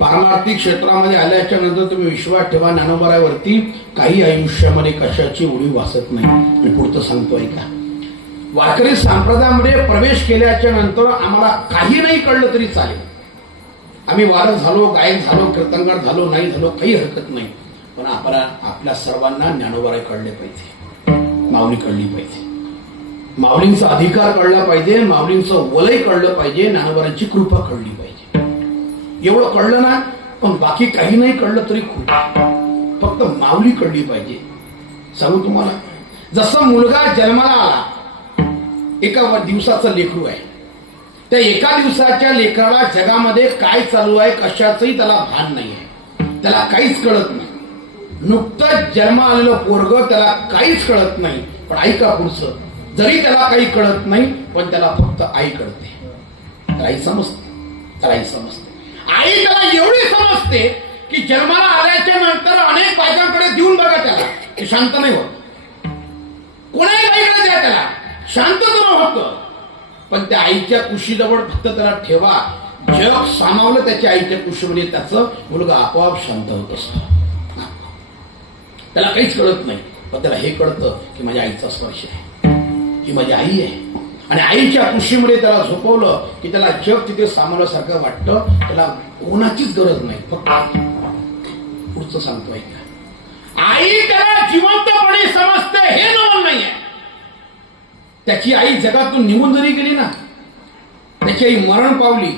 पारमार्थिक क्षेत्रामध्ये आल्याच्या नंतर तुम्ही विश्वास ठेवा, ज्ञानोबावरती काही आयुष्यामध्ये कशाची उडी वाचत नाही. मी पुढचं सांगतोय का, वारकरी संप्रदायामध्ये प्रवेश केल्याच्या नंतर आम्हाला काही नाही कळलं तरी चालेल. आम्ही वारक झालो, गायक झालो, कीर्तनकार झालो, नाही झालो, काही हरकत नाही. पण आपल्या सर्वांना ज्ञानोबाराय कळले पाहिजे, माऊली कळली पाहिजे, माऊलींचा अधिकार कळला पाहिजे, माऊलींचं वलय कळलं पाहिजे, ज्ञानोबारांची कृपा कळली पाहिजे. एवढं कळलं ना, पण बाकी काही नाही कळलं तरी खूप, फक्त माऊली कळली पाहिजे. सांगू तुम्हाला, जसं मुलगा जन्माला आला, एका दिवसाचं लेकरू आहे, त्या एका दिवसाच्या लेकराला जगामध्ये काय चालू आहे कशाचंही त्याला भान नाही आहे, त्याला काहीच कळत नाही. नुकतंच जन्म आलेलं पोरग, त्याला काहीच कळत नाही. पण ऐका पुढचं, जरी त्याला काही कळत नाही पण त्याला फक्त आई कळते, त्याला आई समजते, त्याला आई समजते. आई त्याला एवढी समजते की जन्माला आल्याच्या नंतर अनेक बायकांकडे देऊन बघा त्याला, ते शांत नाही होत. कोणाही बाईकडे द्या त्याला, शांत न होतं. पण त्या आईच्या कुशीजवळ फक्त त्याला ठेवा, जग सामावलं त्याच्या आईच्या कुशीमध्ये, त्याचं मुलगा आपोआप शांत होत असतो. त्याला काहीच कळत नाही, पण त्याला हे कळतं की माझ्या आईचा स्पर्श आहे, ही माझी आई आहे. आणि आईच्या कुशीमध्ये त्याला झोपवलं की त्याला जग तिथे सामावल्यासारखं वाटतं, त्याला कोणाचीच गरज नाही, फक्त पुढचं सांगतो ऐका. आई त्याला जिवंतपणे समजते, हे नवल नाहीये. त्याची आई जगातून निघून जरी गेली ना, त्याची आई मरण पावली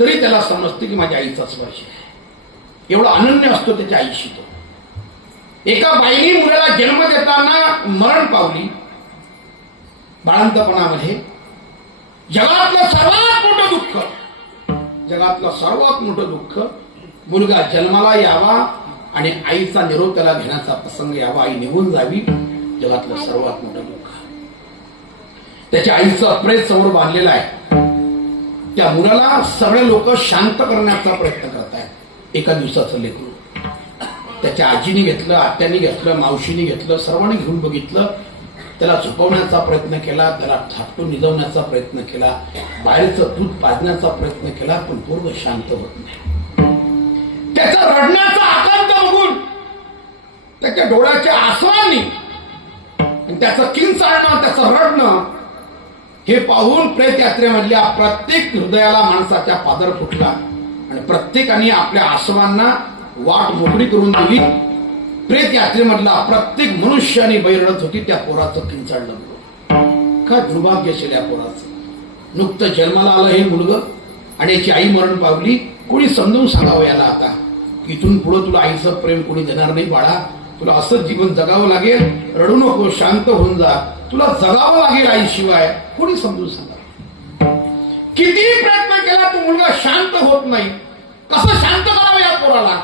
तरी त्याला समजते की माझ्या आईचा स्पर्श आहे. एवढा अनन्य असतो त्याच्या आईशी तो. एका बाईने मुलाला जन्म देताना मरण पावली बाळंतपणामध्ये. जगातलं सर्वात मोठं दुःख, जगातलं सर्वात मोठं दुःख, मुलगा जन्माला यावा आणि आईचा निरोप त्याला घेण्याचा प्रसंग यावा, आई निघून जावी, जगातलं सर्वात मोठं दुःख. त्याच्या आईचं अप्रेत समोर बांधलेलं आहे. त्या मुलाला सगळे लोक शांत करण्याचा प्रयत्न करत आहेत. एका दिवसाचं लेकरू, त्याच्या आजीने घेतलं, आत्याने घेतलं, मावशीने घेतलं, सर्वांनी घेऊन बघितलं. त्याला झोपवण्याचा प्रयत्न केला, त्याला थापटून निजवण्याचा प्रयत्न केला, बाहेरचं दूध पाजण्याचा प्रयत्न केला, पण पूर्ण शांत होत नाही. त्याचा रडण्याचा आकांत बघून, त्याच्या डोळ्याच्या आसवांनी आणि त्याचं किंचाळणं, त्याचं रडणं हे पाहून प्रेत यात्रेमधल्या प्रत्येक हृदयाला माणसाच्या पादर फुटला आणि प्रत्येकाने आपल्या आसवांना वाट मोकळी करून दिली. प्रेत यात्रेमधला प्रत्येक मनुष्याने बैरडत होती त्या पोराचं किंचाळणं बघून. काय दुर्भाग्यशील या पोराचं. नुकतं जन्माला आलं हे मुलगं आणि याची आई मरण पावली. कोणी समजून सांगावं याला आता, इथून पुढे तुला आईचं प्रेम कोणी देणार नाही बाळा, तुला असंच जीवन जगावं लागेल, रडू नको, शांत होऊन जा, तुला जगावं लागेल आईशिवाय. कोणी समजून सांगा. कितीही प्रयत्न केला तो मुलगा शांत होत नाही. कसं शांत करावं या पोराला,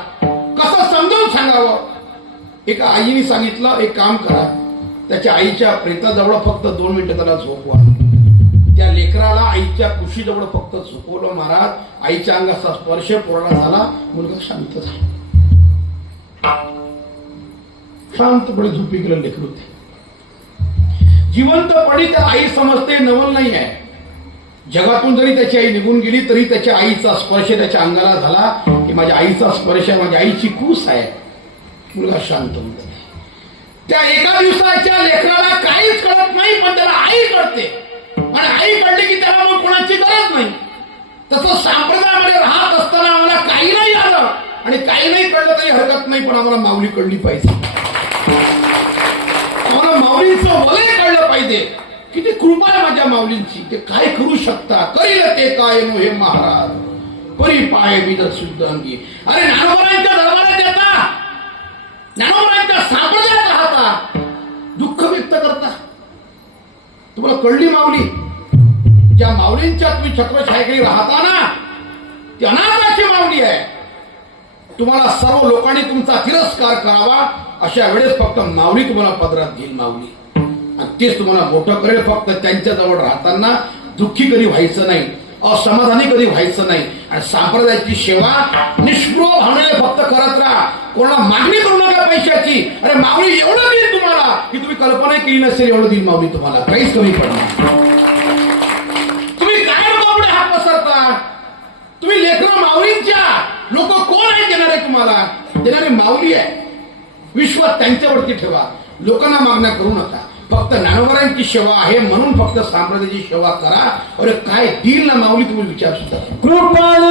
कसं समजून सांगावं. एका आईने सांगितलं, एक काम करा, त्याच्या आईच्या प्रेताजवळ फक्त 2 मिनिटं त्याला झोपवा. त्या लेकराला आईच्या कुशीजवळ फक्त झोपवलं महाराज. आईच्या अंगाचा स्पर्श पोराला झाला, मुलगा शांत झाला. शांतपणे झोपी गेलं लेकरू. ते जिवंतपणी त्या आई समजते, नवल नाही आहे. जगातून जरी त्याची आई निघून गेली तरी त्याच्या आईचा स्पर्श त्याच्या अंगाला झाला की माझ्या आईचा स्पर्श आहे, माझ्या आईची कूस आहे. मुलगा शांत होतो. त्या एका दिवसाच्या लेकराला काहीच कळत नाही, पण त्याला आई कळते. आणि आई कळली की त्याला मग कोणाची गरज नाही. तसं संप्रदायामध्ये राहत असताना आम्हाला काही नाही आलं आणि काही नाही कळलं तरी हरकत नाही, पण आम्हाला माऊली कळली पाहिजे. आम्हाला माऊलींचं वलय कळलं पाहिजे. किती कृपा आहे माझ्या माऊलींची, ते काय करू शकता, करील ते काय मोहे महाराज, परी पाय बिद शुद्ध अंगी. अरे ज्ञानोबारांच्या दरबारात येता, ज्ञानोबारांच्या संप्रदायात राहता, दुःख व्यक्त करता. तुम्हाला कळली माऊली? ज्या माऊलींच्या तुम्ही छत्रछायेखाली राहता ना, ती अनाथाची माऊली आहे. तुम्हाला सर्व लोकांनी तुमचा तिरस्कार करावा अशा वेळेस फक्त माऊली तुम्हाला पदरात घेईल. माऊली आणि तेच तुम्हाला मोठं करेल. फक्त त्यांच्याजवळ राहताना दुःखी कधी व्हायचं नाही, असमाधानी कधी व्हायचं नाही. आणि संप्रदायाची सेवा निष्पृह भावनेने फक्त करत राहा. कोणाला मागणी करू नका पैशाची. अरे माऊली एवढं देईल तुम्हाला की तुम्ही कल्पना केली नसेल, एवढं देईल माऊली तुम्हाला, काहीच कमी पडणार. तुम्ही काय पुढे हात पसरता? तुम्ही लेकरं माऊलींच्या, लोक कोण आहे देणारे तुम्हाला? देणारे माऊली आहे. विश्वास त्यांच्यावरती ठेवा, लोकांना मागण्या करू नका. फक्त ज्ञानोबारांची सेवा आहे म्हणून फक्त संप्रदायाची सेवा करा. अरे काय देईल ना माऊली, तुम्ही विचार सुद्धा. कृपाळू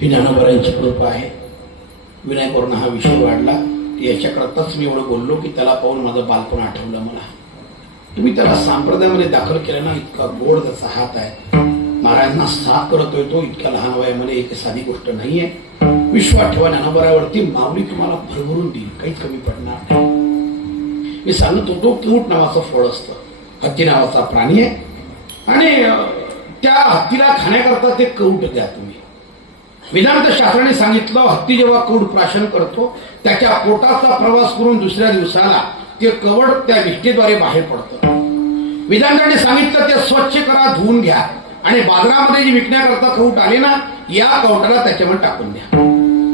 ही ज्ञानोबरांची कृपा आहे. विनायकवरून हा विषय वाढला. याच्याकरताच मी एवढं बोललो की त्याला पाहून माझं बालपण आठवलं मला. तुम्ही त्याला संप्रदायामध्ये दाखल केलं ना, इतका गोड त्याचा हात आहे. महाराजांना साथ करतोय तो इतक्या लहान वयामध्ये. एक साधी गोष्ट नाहीये. विश्वास ठेवा ज्ञानोबरावरती, माऊली तुम्हाला भरभरून देईल, काहीच कमी पडणार नाही. मी सांगत होतो ऊंट नावाचं फळ असतं, हत्ती नावाचा प्राणी आहे, आणि त्या हत्तीला खाण्याकरता ते कौट द्या तुम्ही. वेदांत शास्त्राने सांगितलं हत्ती जेव्हा कौड प्राशन करतो त्याच्या पोटाचा प्रवास करून दुसऱ्या दिवसाला ते कवड त्या विष्ठेद्वारे बाहेर पडतं. वेदांताने सांगितलं ते स्वच्छ करा, धुवून घ्या, आणि बाजारामध्ये जे विकण्याकरता कौट आले ना, या कवटाला त्याच्यामध्ये टाकून द्या.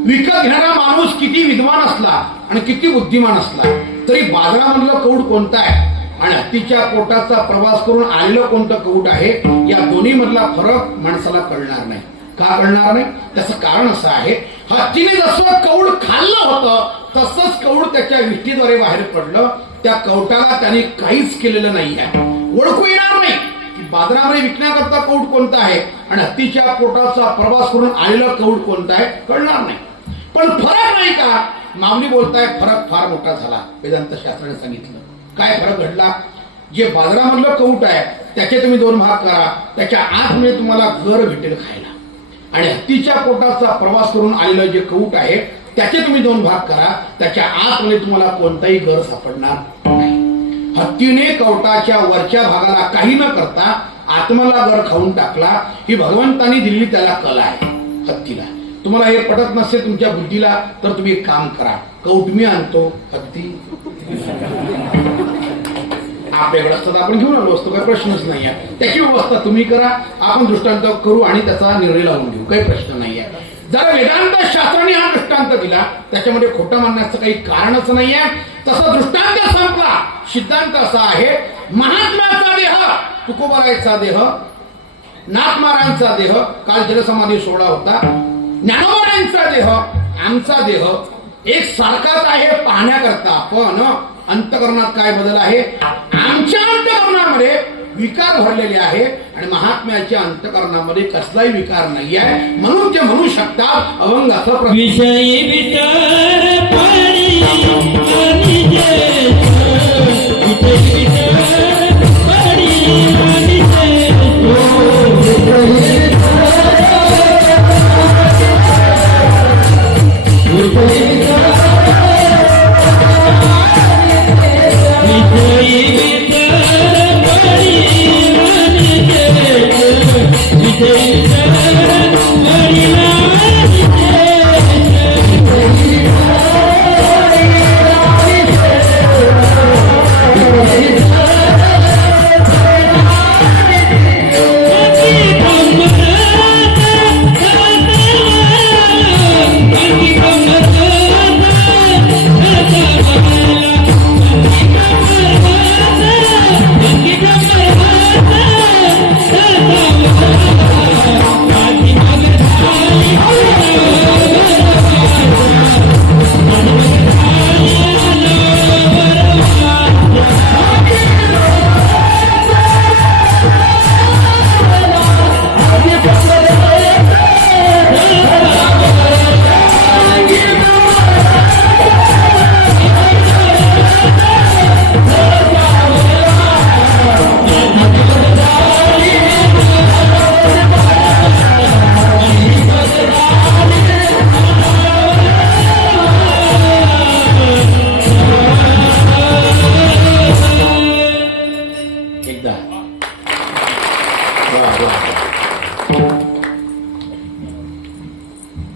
विकत घेणारा माणूस किती विद्वान असला आणि किती बुद्धिमान असला तरी बाजारामधलं कौड कोणतं आहे आणि हत्तीच्या पोटाचा प्रवास करून आलेलं कोणतं कौट आहे, या दोन्ही मधला फरक माणसाला कळणार नाही. का कळणार नाही? त्याचं कारण असं आहे, हत्तीने जसं कौड खाल्लं होतं तसंच कौड त्याच्या विष्ठीद्वारे बाहेर पडलं. त्या कवटाला त्याने काहीच केलेलं नाही आहे. ओळखू येणार नाही की बाजारामध्ये विकण्याकरता कौड कोणता आहे आणि हत्तीच्या पोटाचा प्रवास करून आलेलं कौड कोणता आहे, कळणार नाही. पण फरक नाही का? माऊली बोलताय फरक फार मोठा झाला. वेदांत शास्त्राने सांगितलं. काय फरक घडला? जे बाजारामधलं कौट आहे त्याचे तुम्ही 2 भाग करा, त्याच्या आतमध्ये तुम्हाला घर भेटेल खायला, आणि हत्तीच्या पोटाचा प्रवास करून आलेलं जे कौट आहे त्याचे तुम्ही 2 भाग करा, त्याच्या आतमध्ये तुम्हाला कोणताही घर सापडणार नाही. हत्तीने कवटाच्या वरच्या भागाला काही न करता आत्माला घर खाऊन टाकला. ही भगवंतानी दिलेली त्याला कला आहे हत्तीला. तुम्हाला हे पटत नसेल तुमच्या बुद्धीला तर तुम्ही एक काम करा, कौट मी आणतो, हत्ती आपल्याकडे असतात, आपण घेऊन आलो असतो, काही प्रश्नच नाही आहे. त्याची व्यवस्था तुम्ही करा, आपण दृष्टांत करू आणि त्याचा निर्णय लावून घेऊ, काही प्रश्न नाही आहे. जर वेदांत शास्त्राने हा दृष्टांत दिला त्याच्यामध्ये खोटं मानण्याचं काही कारणच नाही आहे. तसा दृष्टांत संपला. सिद्धांत असा आहे, महात्म्याचा देह, तुकोबारायचा देह, नाथमारांचा देह, काल जलसमाधी सोहळा होता, ज्ञानोबारांचा देह, आमचा देह एक सारखाच आहे पाहण्याकरता. पण अंतकरणात काय बदल आहे? आमच्या अंतकरणामध्ये विकार भरलेले आहे आणि महात्म्याच्या अंतकरणामध्ये कसलाही विकार नाही आहे. म्हणून ते म्हणू शकतात अभंगाचं विषयी विचार पाणी आणि जय विषयी विचार पाणी आणि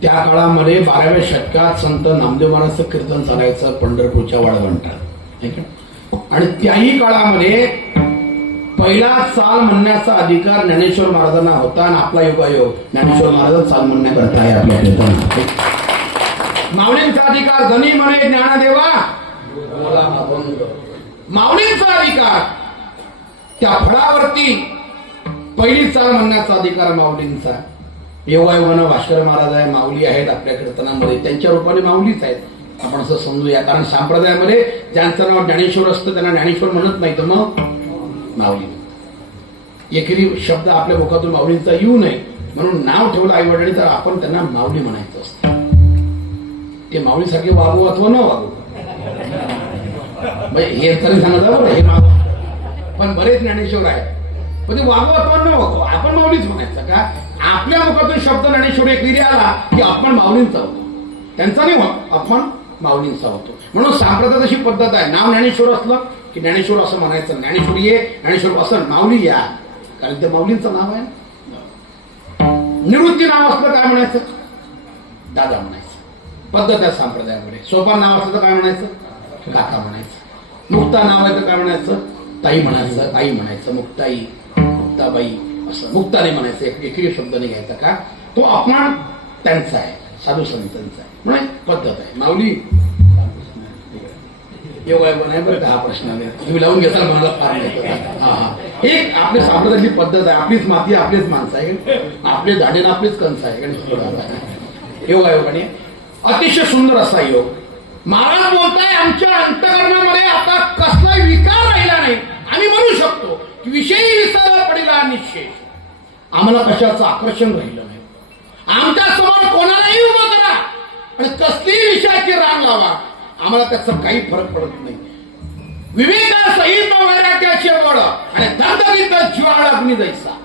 त्या काळामध्ये 12व्या शतकात संत नामदेव महाराजचं कीर्तन चालायचं पंढरपूरच्या वाळवंटात. आणि त्याही काळामध्ये पहिला चाल म्हणण्याचा अधिकार ज्ञानेश्वर महाराजांना होता आणि आपला योगायोग ज्ञानेश्वर महाराज चाल म्हणण्याकरता आहे आपल्या कीर्तनात. माऊलींचा अधिकार धनी म्हणे ज्ञानदेवा माऊलींचा अधिकार त्या फळावरती पहिली चाल म्हणण्याचा अधिकार माऊलींचा. योगायोगानं भास्कर महाराज आहे, माऊली आहेत आपल्या कीर्तनामध्ये, त्यांच्या रूपाने माऊलीच आहेत आपण असं समजूया. कारण संप्रदायामध्ये ज्यांचं नाव ज्ञानेश्वर असतं त्यांना ज्ञानेश्वर म्हणत नाही तर मग माऊली. एकेरी शब्द आपल्या मुखातून माऊलींचा येऊ नये म्हणून नाव ठेवलं आई वडिलांनी तर आपण त्यांना माऊली म्हणायचं असतं. ते माऊलीसारखे वागू अथवा न वागू हे तरी सांगत बरं हे माऊ, पण बरेच ज्ञानेश्वर आहेत पण ते वागू अथवा न वागू आपण माऊलीच म्हणायचं का. आपल्या मुखातून शब्द ज्ञानेश्वर एक आला की आपण माऊलींचा होतो, त्यांचा नाही होत, आपण माऊलींचा होतो. म्हणून संप्रदायात अशी पद्धत आहे, नाव ज्ञानेश्वर असलं की ज्ञानेश्वर असं म्हणायचं, ज्ञानेश्वर ये ज्ञानेश्वर असं माऊली या, कारण ते माऊलींचं नाव आहे. निवृत्ती नाव असलं काय म्हणायचं, दादा म्हणायचं. पद्धत आहे संप्रदायामध्ये. सोपान नाव असलं तर काय म्हणायचं, काका म्हणायचं. मुक्ता नाव आहे तर काय म्हणायचं, ताई म्हणायचं, आई म्हणायचं. मुक्ताई, मुक्ताबाई असं मुक्ताने म्हणायचं. एकही शब्द नाही घ्यायचा का, तो अपमान त्यांचा आहे, साधू संतांचा आहे. म्हणजे पद्धत आहे. माऊली योगायोग नाही बरं का हा प्रश्न आहे, तुम्ही लावून घेता मला फार नाही. हे आपल्या संप्रदायाची पद्धत आहे. आपलीच माती आपलीच माणसं आहे, आपले झाडेन आपलीच कंस आहे. योगायोगाने अतिशय सुंदर असा योग. महाराज बोलताय आमच्या अंतकरणामध्ये आता कसलाही विकार राहिला नाही. आम्ही म्हणू शकतो की विषयी विसरला पडला निश्चय. आम्हाला कशाचं आकर्षण राहिलं नाही. आमच्या समोर कोणालाही उभं करा आणि कसलीही विषयाची रांग लावा, आम्हाला त्याचा काही फरक पडत नाही. विवेकासहित वैराग्याचे बळ आणि दगदगीत ज्वाळ अग्नी जैसा,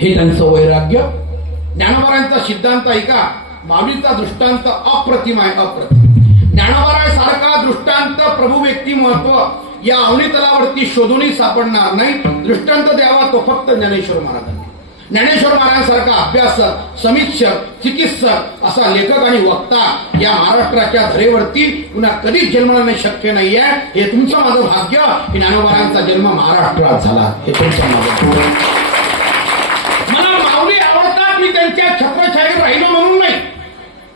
हे त्यांचं वैराग्य. ज्ञानोबारांचा सिद्धांत ऐका, माऊलीचा दृष्टांत अप्रतिम आहे, अप्रतिम. ज्ञानोबारांसारखा दृष्टांत प्रभू व्यक्ती महत्व या अवनीतलावरती शोधूनही सापडणार नाही. दृष्टांत द्यावा तो फक्त ज्ञानेश्वर महाराजांनी. ज्ञानेश्वर महाराजांसारखा अभ्यासक, समीक्षक, चिकित्सक असा लेखक आणि वक्ता या महाराष्ट्राच्या धरेवरती पुन्हा कधीच जन्मणे शक्य नाहीये. हे तुमचं माझं भाग्य की ज्ञानोबारांचा जन्म महाराष्ट्रात झाला. हे तुमचं माझं. मला माऊली आवडतात, मी त्यांच्या छत्रछायेत राहिलो म्हणून नाही,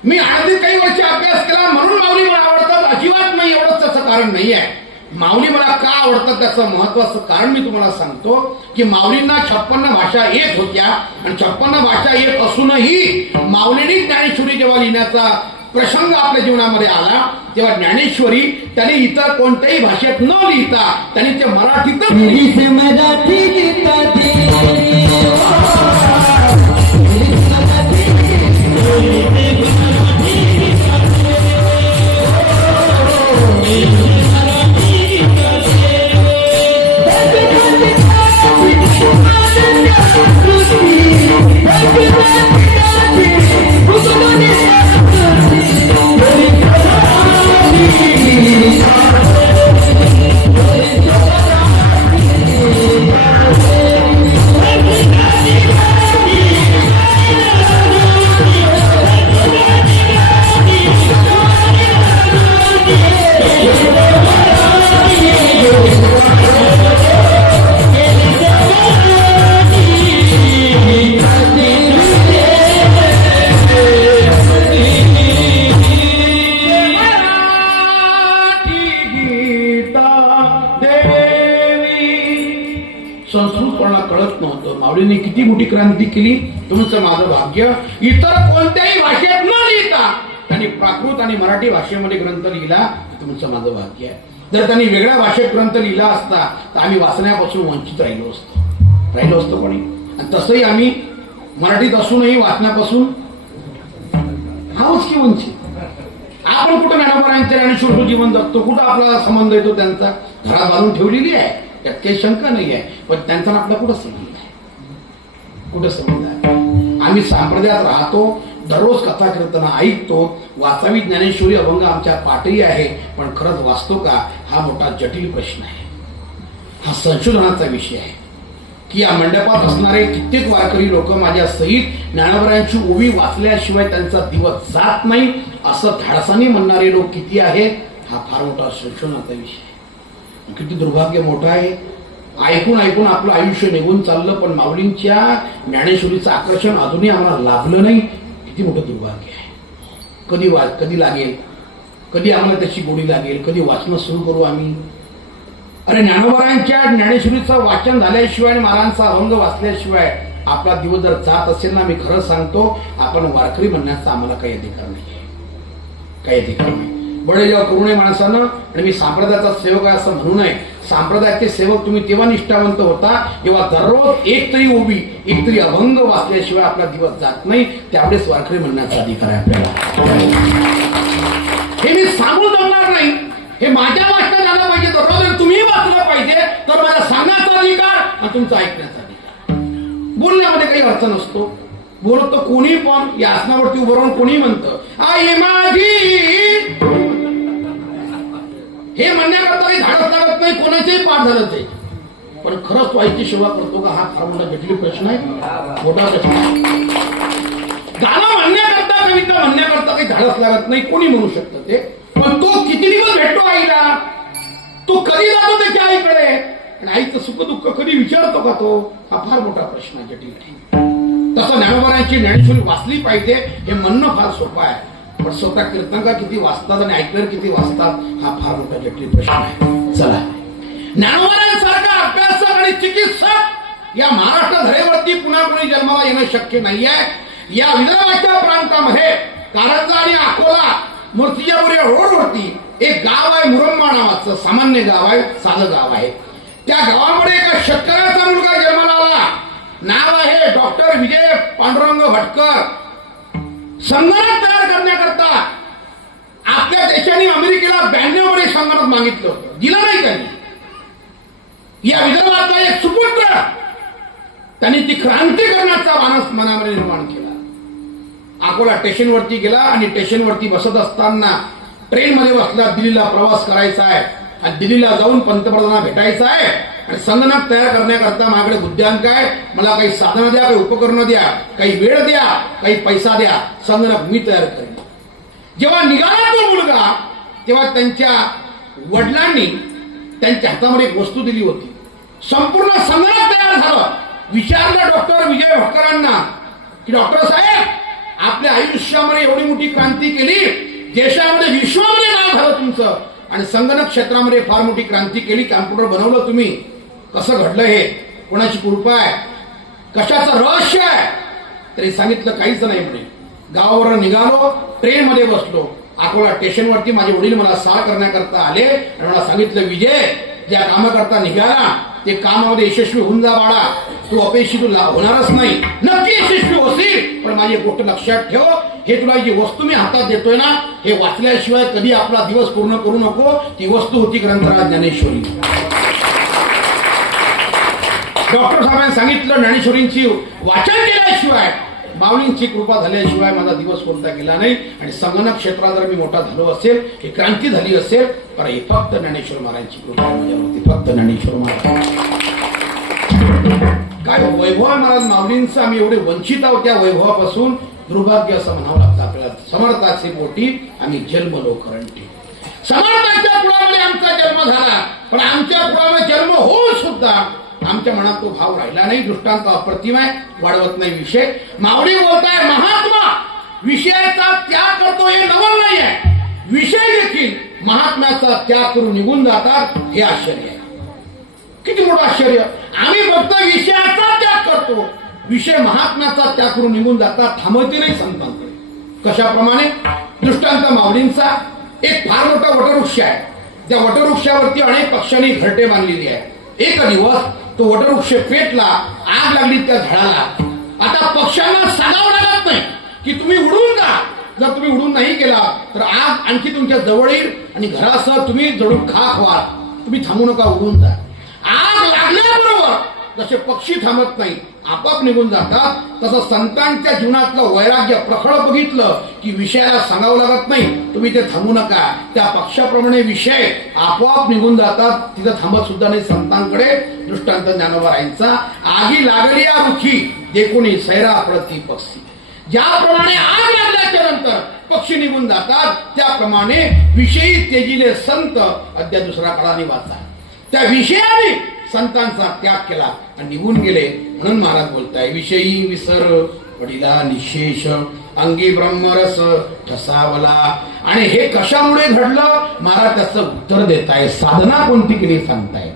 मी आधी काही वर्ष अभ्यास केला म्हणून माऊली मला आवडतात अजिबात नाही. एवढंच त्याचं कारण नाही आहे. माऊली मला का आवडतात त्याचं महत्वाचं कारण मी तुम्हाला सांगतो की माऊलींना 56 भाषा येत होत्या आणि 56 भाषा येत असूनही माऊलींनी ज्ञानेश्वरी जेव्हा लिहिण्याचा प्रसंग आपल्या जीवनामध्ये आला तेव्हा ज्ञानेश्वरी त्यांनी इतर कोणत्याही भाषेत न लिहिता त्यांनी ते मराठीतच संस्कृतपणा कळत नव्हतं. माऊलींनी किती मोठी क्रांती केली, तुमचं माझं भाग्य. इतर कोणत्याही भाषेत न लिहिता त्यांनी प्राकृत आणि मराठी भाषेमध्ये ग्रंथ लिहिला, तुमचं माझं भाग्य आहे. जर त्यांनी वेगळ्या भाषेत ग्रंथ लिहिला असता तर आम्ही वाचण्यापासून वंचित राहिलो असतो कोणी. आणि तसंही आम्ही मराठीत असूनही वाचण्यापासून आहोत की वंचित. आपण कुठं ज्ञानोबारांच्या ज्ञानेश्वर जीवन जगतो, कुठं आपला संबंध येतो त्यांचा, घरात बांधून ठेवलेली आहे, त्यात काही शंका नाही आहे. पण त्यांचा आपला कुठं संबंध आहे, कुठं संबंध आहे. आम्ही संप्रदायात राहतो, दररोज कथा कीर्तन ऐकतो, वाचावी ज्ञानेश्वरी अभंग आमच्या पाठही आहे, पण खरंच वाचतो का हा मोठा जटिल प्रश्न आहे. हा संशोधनाचा विषय आहे. की या मंडपात असणारे कित्येक वारकरी लोक माझ्या सहित ज्ञानोबरायांची ओवी वाचल्याशिवाय त्यांचा दिवस जात नाही असं धाडसाने म्हणणारे लोक किती आहेत, हा फार मोठा संशोधनाचा विषय. किती दुर्भाग्य मोठं आहे. ऐकून ऐकून आपलं आयुष्य निघून चाललं, पण माऊलींच्या ज्ञानेश्वरीचं आकर्षण अजूनही आम्हाला लाभलं नाही. किती मोठं दुर्भाग्य आहे. कधी लागेल, कधी आम्हाला त्याची गोडी लागेल, कधी वाचणं सुरू करू आम्ही. अरे ज्ञानोबरायांच्या ज्ञानेश्वरीचं वाचन झाल्याशिवाय आणि महाराजांचा अभंग वाचल्याशिवाय आपला दिवस जर जात असेल ना, मी खरं सांगतो, आपण वारकरी म्हणण्याचा आम्हाला काही अधिकार नाही, काही अधिकार नाही. बळे जेव्हा करू नये माणसानं, आणि मी संप्रदायाचा सेवक आहे असं म्हणू नये. संप्रदायाचे सेवक तुम्ही तेव्हा निष्ठावंत होता जेव्हा दररोज एक तरी ओवी, एक तरी अभंग वाचल्याशिवाय आपला दिवस जात नाही. त्यावेळेस वारकरी म्हणण्याचा अधिकार आहे आपल्याला. हे मी सांगून जमणार नाही, हे माझ्या वाचनात झालं पाहिजे. दररोज तुम्ही वाचलं पाहिजे, तर मला सांगण्याचा अधिकार आणि तुमचा ऐकण्याचा अधिकार. बोलण्यामध्ये काही अर्थ नसतो. बोलत तर कोणी पण या आसनावरती उभं राहून कोणी म्हणतं आई माझी, हे म्हणण्याकरता काही धाडस लागत नाही, कोणाचेही पाठ झालंच आहे. पण खरंच तो आईची सेवा करतो का, हा फार मोठा जटिल प्रश्न आहे, मोठा प्रश्न आहे. गाणं म्हणण्याकरता, कविता म्हणण्याकरता काही धाडस लागत नाही, कोणी म्हणू शकतं ते. पण तो किती दिवस भेटतो आईला, तो कधी जातो त्याच्या आईकडे, आणि आईचं सुख दुःख कधी विचारतो का तो, हा फार मोठा प्रश्न आहे, जटिल आहे. तसं ज्ञानोबरायांची ज्ञानेश्वरी वाचली पाहिजे हे म्हणणं फार सोपं आहे, पण स्वतः कीर्तनकार किती वाचतात आणि ऐकणार किती वाचतात, हा फार मोठा जटिल प्रश्न आहे. चला, ज्ञानोबरायांसारखा अभ्यासक आणि चिकित्सक या महाराष्ट्र धरेवरती पुन्हा कोणी जन्माला येणं शक्य नाहीये. या विदर्भाच्या प्रांतामध्ये कारंजा आणि अकोला मूर्तिजापूर या रोडवरती एक गाव आहे, मुरंबा नावाचं सामान्य गाव आहे, साधं गाव आहे. त्या गावामध्ये एका शेतकऱ्याचा मुलगा जन्माला आला. नाव आहे डॉक्टर विजय पांडुरंग भटकर. संगणक तयार करण्याकरता आपल्या देशाने अमेरिकेला 92 मध्ये संगणक मागितलं होतं, दिलं नाही त्यांनी. या विदर्भातला एक सुपुत्र, त्यांनी ती क्रांती करण्याचा मानस मनामध्ये निर्माण केला. अकोला स्टेशनवरती गेला आणि स्टेशनवरती बसत असताना ट्रेनमध्ये बसला. दिल्लीला प्रवास करायचा आहे आणि दिल्लीला जाऊन पंतप्रधानांना भेटायचं आहे आणि संगणक तयार करण्याकरता माझ्याकडे बुद्ध्यांक आहे, मला काही साधनं द्या, काही उपकरणं द्या, काही वेळ द्या, काही पैसा द्या, संगणक मी तयार करेन. जेव्हा निघाला तो मुलगा, तेव्हा त्यांच्या वडिलांनी त्यांच्या हातामध्ये एक वस्तू दिली होती. संपूर्ण संगणक तयार झालं. विचारलं डॉक्टर विजय भटकरांना की डॉक्टर साहेब, आपल्या आयुष्यामध्ये एवढी मोठी क्रांती केली, देशामध्ये विश्वामध्ये नाव झालं तुमचं, आणि संगणक क्षेत्रामध्ये फार मोठी क्रांती केली, कॉम्प्युटर बनवलं तुम्ही, कसं घडलं हे, कोणाची कृपा आहे, कशाचं रहस्य आहे? तरी सांगितलं काहीच नाही म्हणे. गावावर निघालो, ट्रेनमध्ये बसलो, अकोला स्टेशनवरती माझे वडील मला साळ करण्याकरता आले आणि मला सांगितलं, विजय, ज्या कामाकरता निघाला ते कामामध्ये यशस्वी होऊन जा बाळा, तू अपयशी तू होणारच नाही, नक्की यशस्वी होशील, पण माझी गोष्ट लक्षात ठेव, हे तुला जी वस्तू मी हातात देतोय ना, हे वाचल्याशिवाय कधी आपला दिवस पूर्ण करू नको. ती वस्तू होती ग्रंथराज ज्ञानेश्वरी. डॉक्टर साहेबांनी सांगितलं, ज्ञानेश्वरींची वाचन केल्याशिवाय, माऊलींची कृपा झाल्याशिवाय माझा दिवस कोणता गेला नाही. आणि संगणक क्षेत्रात जर मी मोठा झालो असेल, ही क्रांती झाली असेल, तर हे फक्त ज्ञानेश्वर महाराजांची कृपा आहे माझ्यावरती, फक्त ज्ञानेश्वर महाराज. काय वैभव महाराज माऊलींचं, आम्ही एवढे वंचित आहोत त्या वैभवापासून. दुर्भाग्य असं म्हणावं लागतं आपल्याला. समर्थाचे पोटी आम्ही जन्मलो करंटी. समर्थाच्या कुळामध्ये आमचा जन्म झाला, पण आमच्या कुळामध्ये जन्म होऊन सुद्धा आमच्या मनात तो भाव राहिला नाही. दृष्टांत अप्रतिम आहे, वाढवत नाही विषय. माऊली बोलताय, महात्मा विषयाचा त्याग करतो हे नवल नाही आहे, विषय देखील महात्म्याचा त्याग करून निघून जातात, हे आश्चर्य आहे. किती मोठं आश्चर्य. आम्ही फक्त विषयाचा त्याग करतो, विषय महात्म्याचा त्याग करून निघून जातात, थांबवते नाही संतांकडे. कशाप्रमाणे? दृष्टांत माऊलींचा. एक फार मोठा वटवृक्ष आहे, त्या वटवृक्षावरती अनेक पक्ष्यांनी घरटे बांधलेली आहे. एक दिवस तो वटवृक्ष पेटला, आग लागली त्या झाडाला. आता पक्ष्यांना सांगावं लागत नाही की तुम्ही उडून जा. जर तुम्ही उडून नाही गेला तर आग आणखी तुमच्या जवळ येईल आणि घरासह तुम्ही जळून खाक व्हाल. तुम्ही थांबू नका, उडून जा. आग लागल्याबरोबर जसे पक्षी थांबत नाही आपाप निघून जातात, तसं संतांच्या जीवनातलं वैराग्य प्रखळ बघितलं की विषयाला सांगावं लागत नाही, तुम्ही ते थांबू नका. त्या पक्षाप्रमाणे विषय आपोआप निघून जातात, तिथं थांबत सुद्धा नाही. संतांकडे दृष्टांत ज्ञानोबा आगी लागली या रुखी देखुनी सैरा प्रति पक्षी. ज्याप्रमाणे आग लागल्याच्या नंतर पक्षी निघून जातात, त्याप्रमाणे विषयी तेजिले संत अद्या दुसरा काळाने वाचा. त्या विषयाने संतांचा त्याग केला आणि निघून गेले. म्हणून महाराज बोलताय, विषयी विसर वडिला निशेष अंगी ब्रह्मरस ठसावला. आणि हे कशामुळे घडलं महाराज त्याचं उत्तर देत आहे. साधना कोणती केली सांगताय.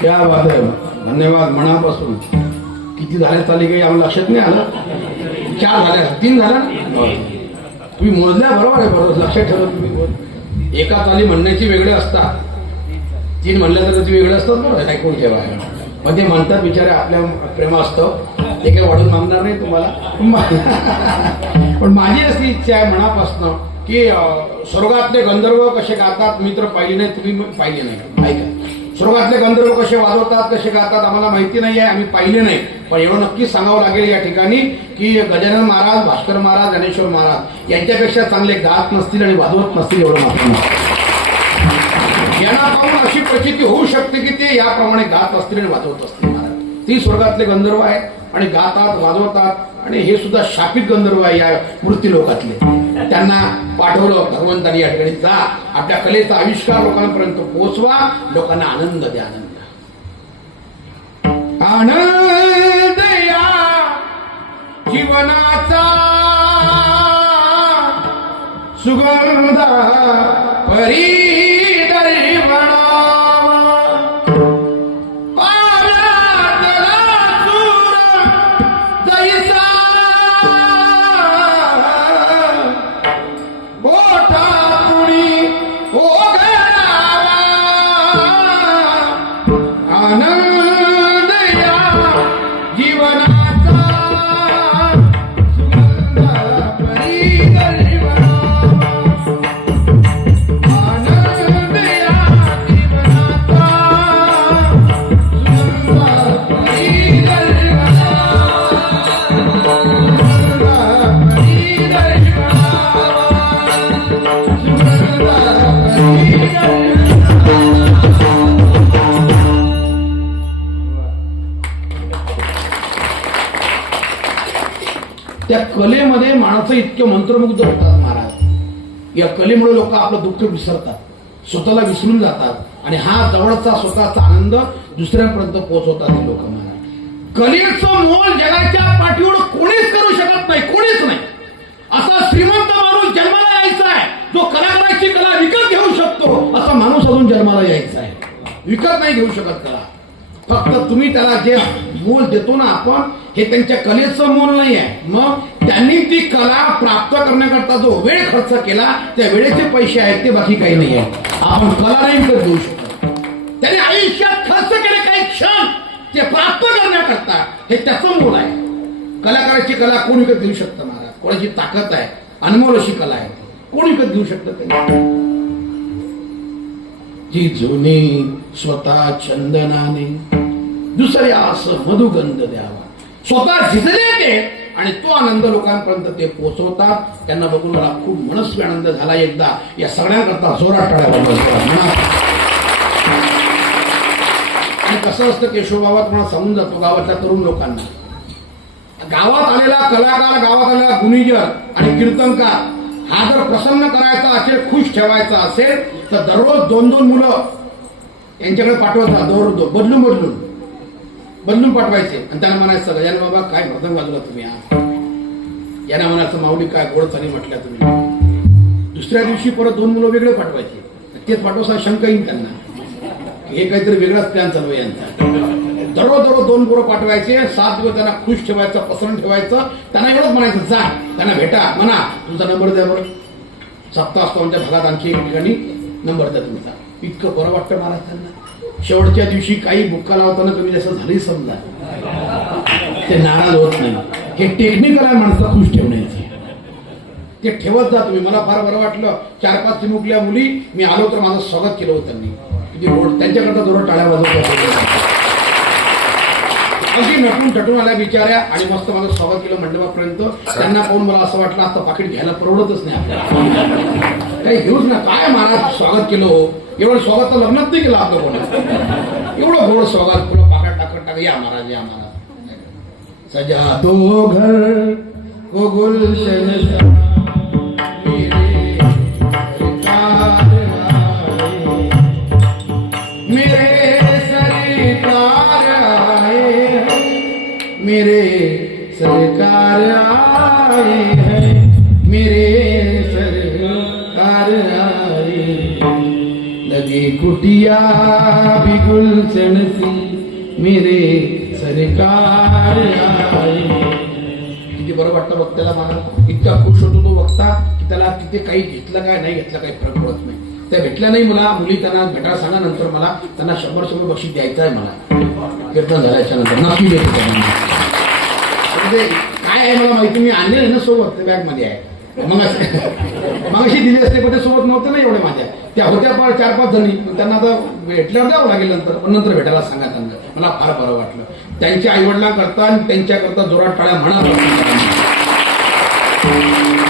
क्या बात आहे, धन्यवाद मनापासून. किती झाल्या चाली काही आम्हाला लक्षात नाही आलं. 4 झाल्या, 3 झाल्या. तुम्ही मोजल्या बरोबर आहे, बरोबर लक्षात ठेवा तुम्ही. एका चाली म्हणण्याची वेगळे असतात, 3 म्हणल्या तर ती वेगळे असतात. बरोबर ऐकून ठेवा. मग ते म्हणतात बिचारे आपल्या प्रेमास्तव, ते काही वाढून मागणार नाही तुम्हाला. पण माझी अशी इच्छा आहे मनापासून की स्वर्गातले गंधर्व कसे गातात मी तर पाहिले नाही, तुम्ही पाहिले नाही. ऐका, स्वर्गातले गंधर्व कसे वाजवतात कसे गातात आम्हाला माहिती नाही आहे, आम्ही पाहिले नाही. पण एवढं नक्कीच सांगावं लागेल या ठिकाणी की गजानन महाराज, भास्कर महाराज, ज्ञानेश्वर महाराज यांच्यापेक्षा चांगले गात नसतील आणि वाजवत नसतील एवढं मात्र. यांना पाहून अशी प्रचिती होऊ शकते की ते याप्रमाणे गात असतील आणि वाजवत असतील. महाराज ती स्वर्गातले गंधर्व आहेत आणि गातात वाजवतात. आणि हे सुद्धा शापित गंधर्व आहे या मूर्ती लोकातले. त्यांना पाठवलं भगवंतांनी, या ठिकाणी जा, आपल्या कलेचा आविष्कार लोकांपर्यंत पोहोचवा, लोकांना आनंद द्या. आनंद या जीवनाचा सुगंध परी आनंद त्या कलेमध्ये माणसं इतके मंत्रमुग्ध होतात महाराज. या कलेमुळे लोक आपलं दुःख विसरतात, स्वतःला विसरून जातात आणि हा जवळचा स्वतःचा आनंद दुसऱ्यांपर्यंत पोहोचवतात हे लोक महाराज. कलेचं मोल जगाच्या पाठीवर कोणीच करू शकत नाही, कोणीच नाही. असा श्रीमंत माणूस जन्माला यायचा आहे जो कलाकाराची कला विकत घेऊ शकतो, असा माणूस अजून जन्माला यायचा आहे. विकत नाही घेऊ शकत कला. फक्त तुम्ही त्याला जे मोल देतो ना आपण, हे त्यांच्या कलेचं मोल नाही आहे. मग त्यांनी ती कला प्राप्त करण्याकरता जो वेळ खर्च केला, त्या वेळेचे पैसे आहेत ते बाकी काही नाही आहे. आपण कला नाही विकत घेऊ शकत. त्याने आयुष्यात खर्च केले काही क्षण ते प्राप्त करण्याकरता, हे त्याचं मोल आहे. कलाकाराची कला कोण विकत घेऊ शकतं महाराज? कोणाची ताकद आहे, अनमोल अशी कला आहे, कोण विकत घेऊ शकतं? जी जुनी स्वतः चंदनाने दुसऱ्यास मधुगंध द्यावा. स्वतः झिजले ते आणि तो आनंद लोकांपर्यंत ते पोहोचवतात. त्यांना बघून मला खूप मनस्वी आनंद झाला. एकदा या सगळ्यांकरता जोरात टाळ्या वाजवा. आणि कसं असतं केशवबाबा तुम्हाला सांगून जातो गावातल्या तरुण लोकांना, गावात आलेला कलाकार, गावात आलेला गुणीजन आणि कीर्तनकार हा जर प्रसन्न करायचा असेल, खुश ठेवायचा असेल, तर दररोज 2-2 मुलं यांच्याकडे पाठवायचा. दररोज बदलून पाठवायचे आणि त्यांना म्हणायचं गजानन बाबा काय मृदंग वाजवला तुम्ही आज. यांना म्हणायचं माऊली काय गोड चाली म्हटल्या तुम्ही. दुसऱ्या दिवशी परत 2 मुलं वेगळे पाठवायचे. तेच पाठवसा शंका येईल त्यांना, हे काहीतरी वेगळाच प्लॅन चालू आहे यांचा. दररोज 2 पोरं पाठवायचे. 7 दिवस त्यांना खुश ठेवायचं, प्रसन्न ठेवायचं. त्यांना एवढंच म्हणायचं जा त्यांना भेटा, म्हणा तुमचा नंबर द्या बरं. 7 वाजता आमच्या भागात आणखी एका ठिकाणी नंबर द्या तुमचा. इतकं बरं वाटतं महाराज त्यांना. शेवटच्या दिवशी काही बुक्का लावताना कमी जास्त झाली समजा, ते नाराज होत नाही. हे टेक्निकल आहे माणसं खुश ठेवण्याची. ते ठेवत जा तुम्ही. मला फार बरं वाटलं. 4-5 चिमुकल्या मुली मी आलो तर माझं स्वागत केलं होतं त्यांनी. किती गोड. त्यांच्याकरता जोरात टाळ्या वाजवल्या. अगदी नटून टटून आल्या बिचाऱ्या आणि मस्त माझं स्वागत केलं मंडपापर्यंत. त्यांना पाहून मला असं वाटलं आता पाकिट घ्यायला परवडतच नाही आपल्याला. काही घेऊच ना. काय महाराज स्वागत केलं हो. एवढं स्वागत तर लग्नात नाही केलं आपलं कोणा. एवढं गोड स्वागत केलं. पाकिट टाकत या महाराज, या महाराज. सजा दो घर को गुलशन मेरे सरकार आए हैं, मेरे सरकार आए. लगे कुटिया भी गुलशन सी, मेरे सरकार आए. किती बरं वाटतं वक्त्याला. मला इतका खुश होतो तो वक्ता की त्याला तिथे काही घेतलं काय नाही घेतलं काही फरक पडत नाही. त्या भेटल्या नाही मला मुली. त्यांना भेटायला सांगा नंतर मला. त्यांना 100 बक्षीस द्यायचं आहे मला कीर्तन झाल्याच्या नंतर. नक्की देतो त्यांना. काय आहे मला माहिती. मी आणले ना सोबत बॅग मध्ये आहे. मग अशी दिली असते पण ते सोबत नव्हते ना एवढे माझ्या. त्या होत्या 4-5 जणी. त्यांना आता भेटल्यावर द्यावं लागेल नंतर. पण नंतर भेटायला सांगा त्यांना. मला फार बरं वाटलं. त्यांच्या आईवडिलांकरता आणि त्यांच्याकरता जोरात टाळ्या म्हणा.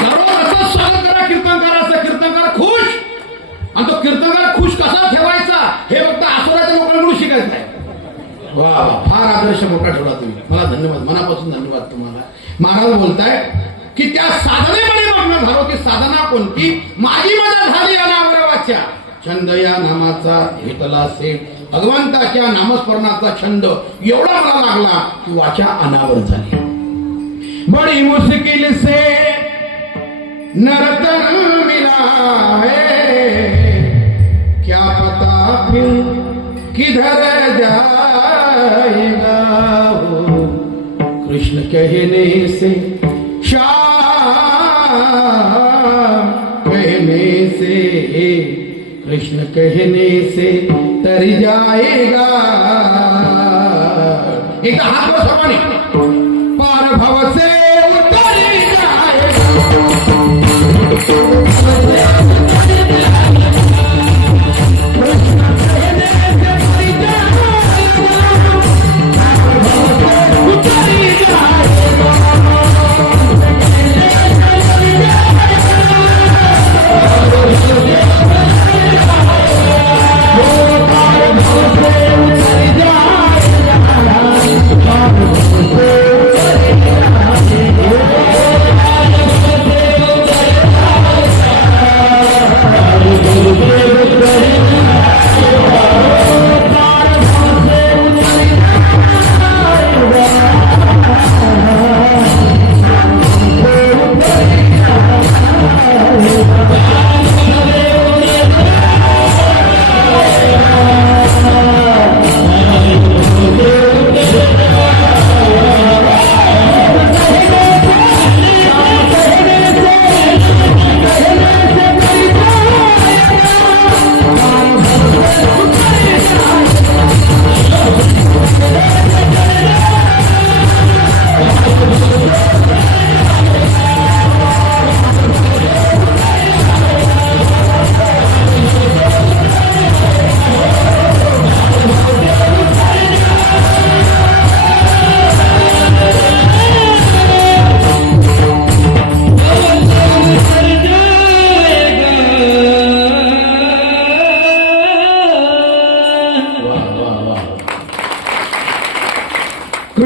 दररोज असंच स्वागत करा कीर्तनकाराचं. कीर्तनकार खुश. आणि तो कीर्तनकार खुश कसा ठेवायचा हे फक्त आसुराच्या लोकांकडून शिकायचं आहे. वा फार आदर्श मोठा ठेवला तुम्ही. मला धन्यवाद, मनापासून धन्यवाद तुम्हाला. महाराज बोलताय की त्या साधनेमध्ये मग्न झालो. की साधना कोणती? माझी मजा झाली अनावरवाच्या. छंद या नामाचा घेतला से. भगवंताच्या नामस्मरणाचा छंद एवढा मला लागला की वाचा अनावर झाली. बडी मुश्किल से नरतन मिला है, क्या पता फिर किधर जाएगा वो. कृष्ण कहने से श्याम कहने से, कृष्ण कहने से तर जाएगा. एक हाथ पर सपानी पार भव से उतर जाएगा.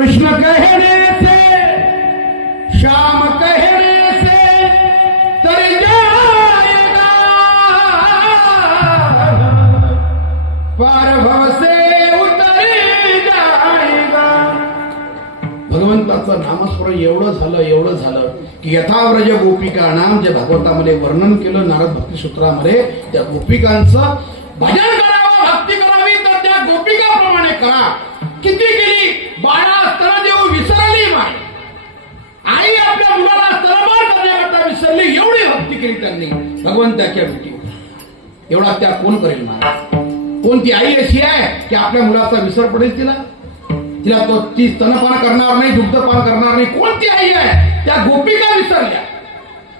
कृष्ण कहने से श्याम कहने से तर जाएगा पार भव से उतर जाएगा. भगवंताचं नामस्मरण एवढं झालं की यथाव्रज गोपिकानाम जे भागवतामध्ये वर्णन केलं नारद भक्ती सूत्रामध्ये, त्या गोपिकांचं भजन करावं, भक्ती करावी तर त्या गोपिकाप्रमाणे करा. किती केली बाळा असताना देव विसरली माय, आई आपल्या मुलाला स्तनपान करण्याकरता विसरली, एवढी भक्ती केली त्यांनी भगवंताच्या भेटीवर. एवढा त्याग कोण करेल महाराज? कोणती आई अशी आहे की आपल्या मुलाचा विसर पडेल तिला ती स्तनपान करणार नाही, दुग्धपान करणार नाही? कोणती आई आहे? त्या गोपिका विसरल्या.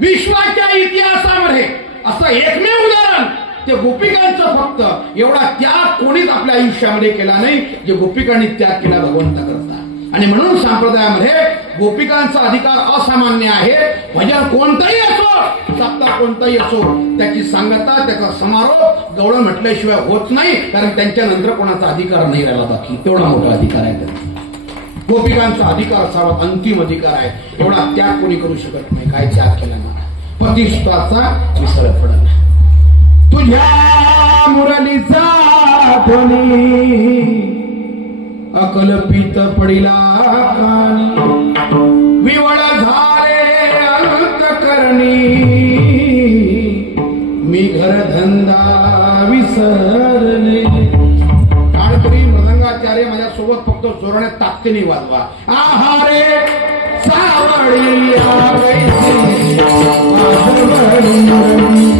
विश्वाच्या इतिहासामध्ये असं एकमेव उदाहरण ते गोपिकांचं, फक्त एवढा त्याग कोणीच आपल्या आयुष्यामध्ये केला नाही जे गोपिकांनी त्याग केला भगवंताकरता. आणि म्हणून संप्रदायामध्ये गोपिकांचा अधिकार असामान्य आहे. भजन कोणतंही असो, सप्ताह कोणताही असो, त्याची सांगता, त्याचा समारोप गवळण म्हटल्याशिवाय होत नाही, कारण त्यांच्या नंतर कोणाचा अधिकार नाही राहिला बाकी. तेवढा मोठा अधिकार आहे त्यांचा. गोपिकांचा अधिकार असावा, अंतिम अधिकार आहे. एवढा त्याग कोणी करू शकत नाही. काय त्याग केला मला प्रतिष्ठाचा विसर पडला. तुझ्या मुरलीचा ध्वनी अकल्पित पडिला कानी, विवळ झाले अंतकरणी, मी घरधंदा विसरले. काळकरी मृदंगाचार्य माझ्यासोबत फक्त जोराने ताकदीने वाजवा. आहारे सावळी आगैसी वाजवली मुरली,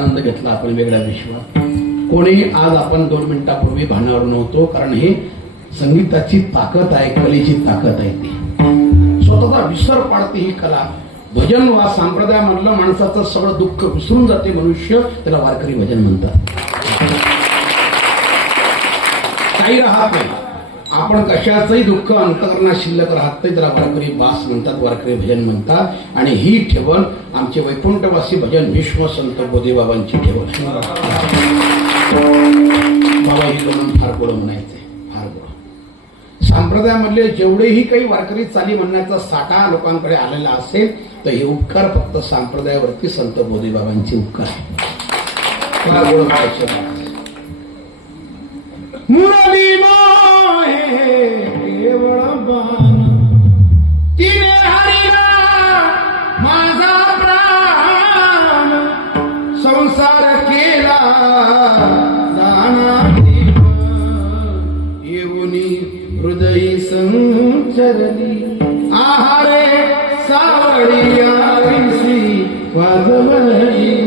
आनंद घेतला आपण वेगळ्या विश्वात. कोणी आज आपण 2 मिनिटापूर्वी भानावर नव्हतो, कारण हे संगीताची ताकद आहे, कलेची ताकद आहे. ती स्वतःचा विसर पाडते ही कला. भजन वा संप्रदाय म्हणलं माणसाचं सगळं दुःख विसरून जाते मनुष्य, त्याला वारकरी भजन म्हणतात. काही राहत नाही, आपण कशाचंही दुःख अंतकरणात शिल्लक राहत नाही, त्याला वारकरी बास म्हणतात, वारकरी भजन म्हणतात. आणि ही ठेवण आमचे वैकुंठवासी भजन भीष्म संत बोधेबाबांची ठेवण. बाबा ही म्हणून फार गोड म्हणायचंय, फार गोड. संप्रदायामधले जेवढेही काही वारकरी चाली म्हणण्याचा साठा लोकांकडे आलेला असेल, तर हे उपकार फक्त संप्रदायावरती संत बोधेबाबांचे उपकार आहे. फार गोड म्हणायचं. मुरली मोहे केवळ बाण, तिने हरिला माझा प्राण, संसार केला दाना येऊनी हृदयी संचरली, आहारे सावळी आईसी वाजवली.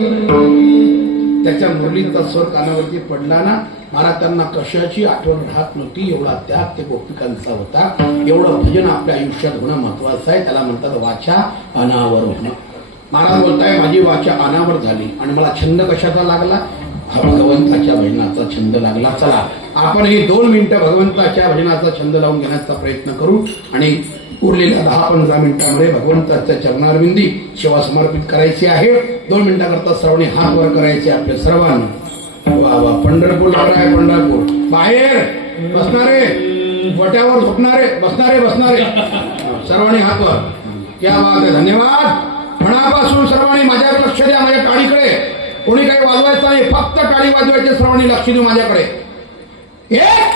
त्याच्या मुरलीचा स्वर कानावरती पडला ना, महाराज त्यांना कशाची आठवण राहत नव्हती. एवढा त्याग ते गोपिकांचा होता. एवढं भजन आपल्या आयुष्यात होणं महत्वाचं आहे. त्याला म्हणतात वाचा अनावर होणं. महाराज बोलताय माझी वाचा अनावर झाली आणि मला छंद कशाचा लागला, भगवंताच्या भजनाचा छंद लागला. चला आपण ही 2 मिनिटं भगवंताच्या भजनाचा छंद लावून घेण्याचा प्रयत्न करू आणि उरलेल्या 10-15 मिनिटांमध्ये भगवंताच्या चरणारविंदी सेवा समर्पित करायची आहे. 2 मिनिटाकरता सर्वांनी हात वर करायचे आपले सर्वांना. वा वा, पंढरपूर आहे, पंढरपूर. बाहेर बसणारे, गोट्यावर झोपणारे, बसणारे सर्वांनी हात वर. क्या बात आहे, धन्यवाद. मनापासून सर्वांनी माझ्याकडे लक्ष द्या, माझ्या टाळीकडे. कोणी काही वाजवायचं नाही, फक्त टाळी वाजवायचे. सर्वांनी लक्ष देऊ माझ्याकडे. एक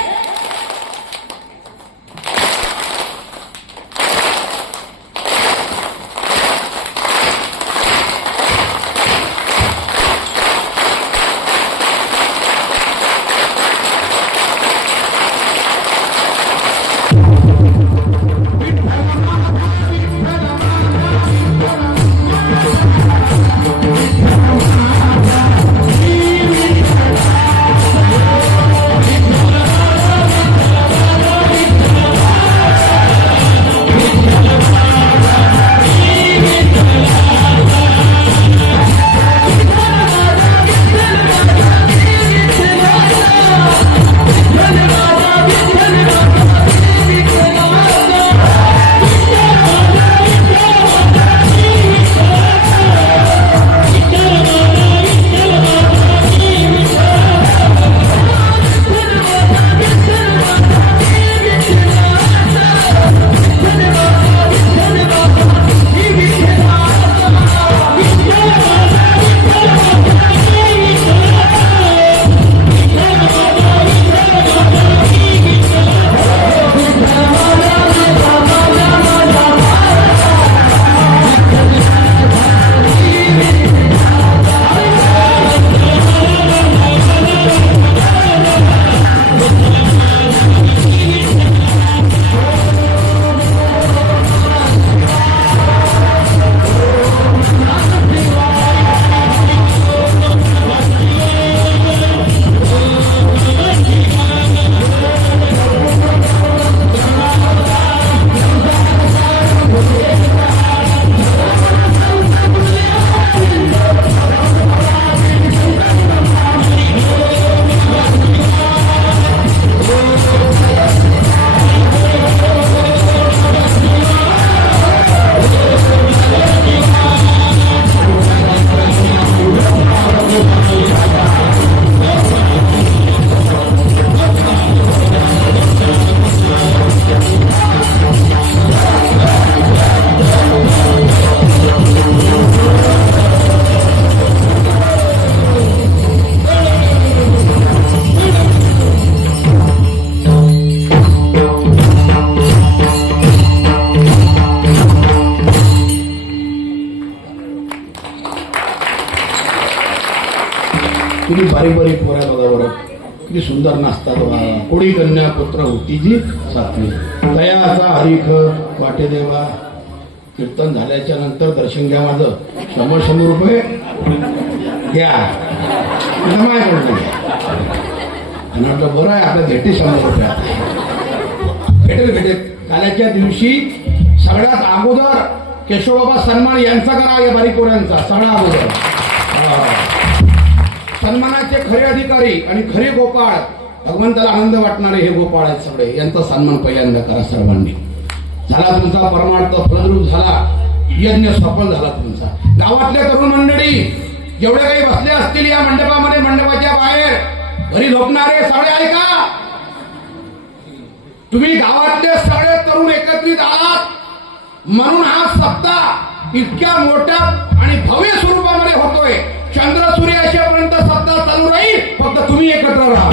किती बारीक बारीक पोऱ्या बघा बरं, किती सुंदर नाचतात बघा. कोणी कन्या पुत्र होती जी सातवी दयाचा हरिख वाटे देवा. कीर्तन झाल्याच्या नंतर दर्शन घ्या माझं. 100 रुपये घ्या. नाही बोललो आणि म्हटलं बरं आहे आपल्या भेटे 100 रुपये भेटेल काल्याच्या दिवशी सगळ्यात अगोदर केशवबाबा सन्मान यांचा करा या बारीक पोरांचा सगळा अगोदर सन्मानाचे खरे अधिकारी आणि खरे गोपाळ भगवंताला आनंद वाटणारे हे गोपाळ आहेत सगळे यांचा सन्मान पहिल्यांदा करा सर्वांनी झाला तुमचा परमार्थ फलद्रूप झाला यज्ञ सफल झाला तुमचा गावातल्या तरुण मंडळी जेवढे काही बसले असतील या मंडपामध्ये मंडपाच्या बाहेर घरी झोपणारे सगळे ऐका तुम्ही गावातले सगळे तरुण एकत्रित आलात म्हणून हा सप्ताह इतक्या मोठ्या आणि भव्य स्वरूपामध्ये होतोय चंद्र सूर्य असेपर्यंत सप्ताह चालू राहील फक्त तुम्ही एकत्र राहा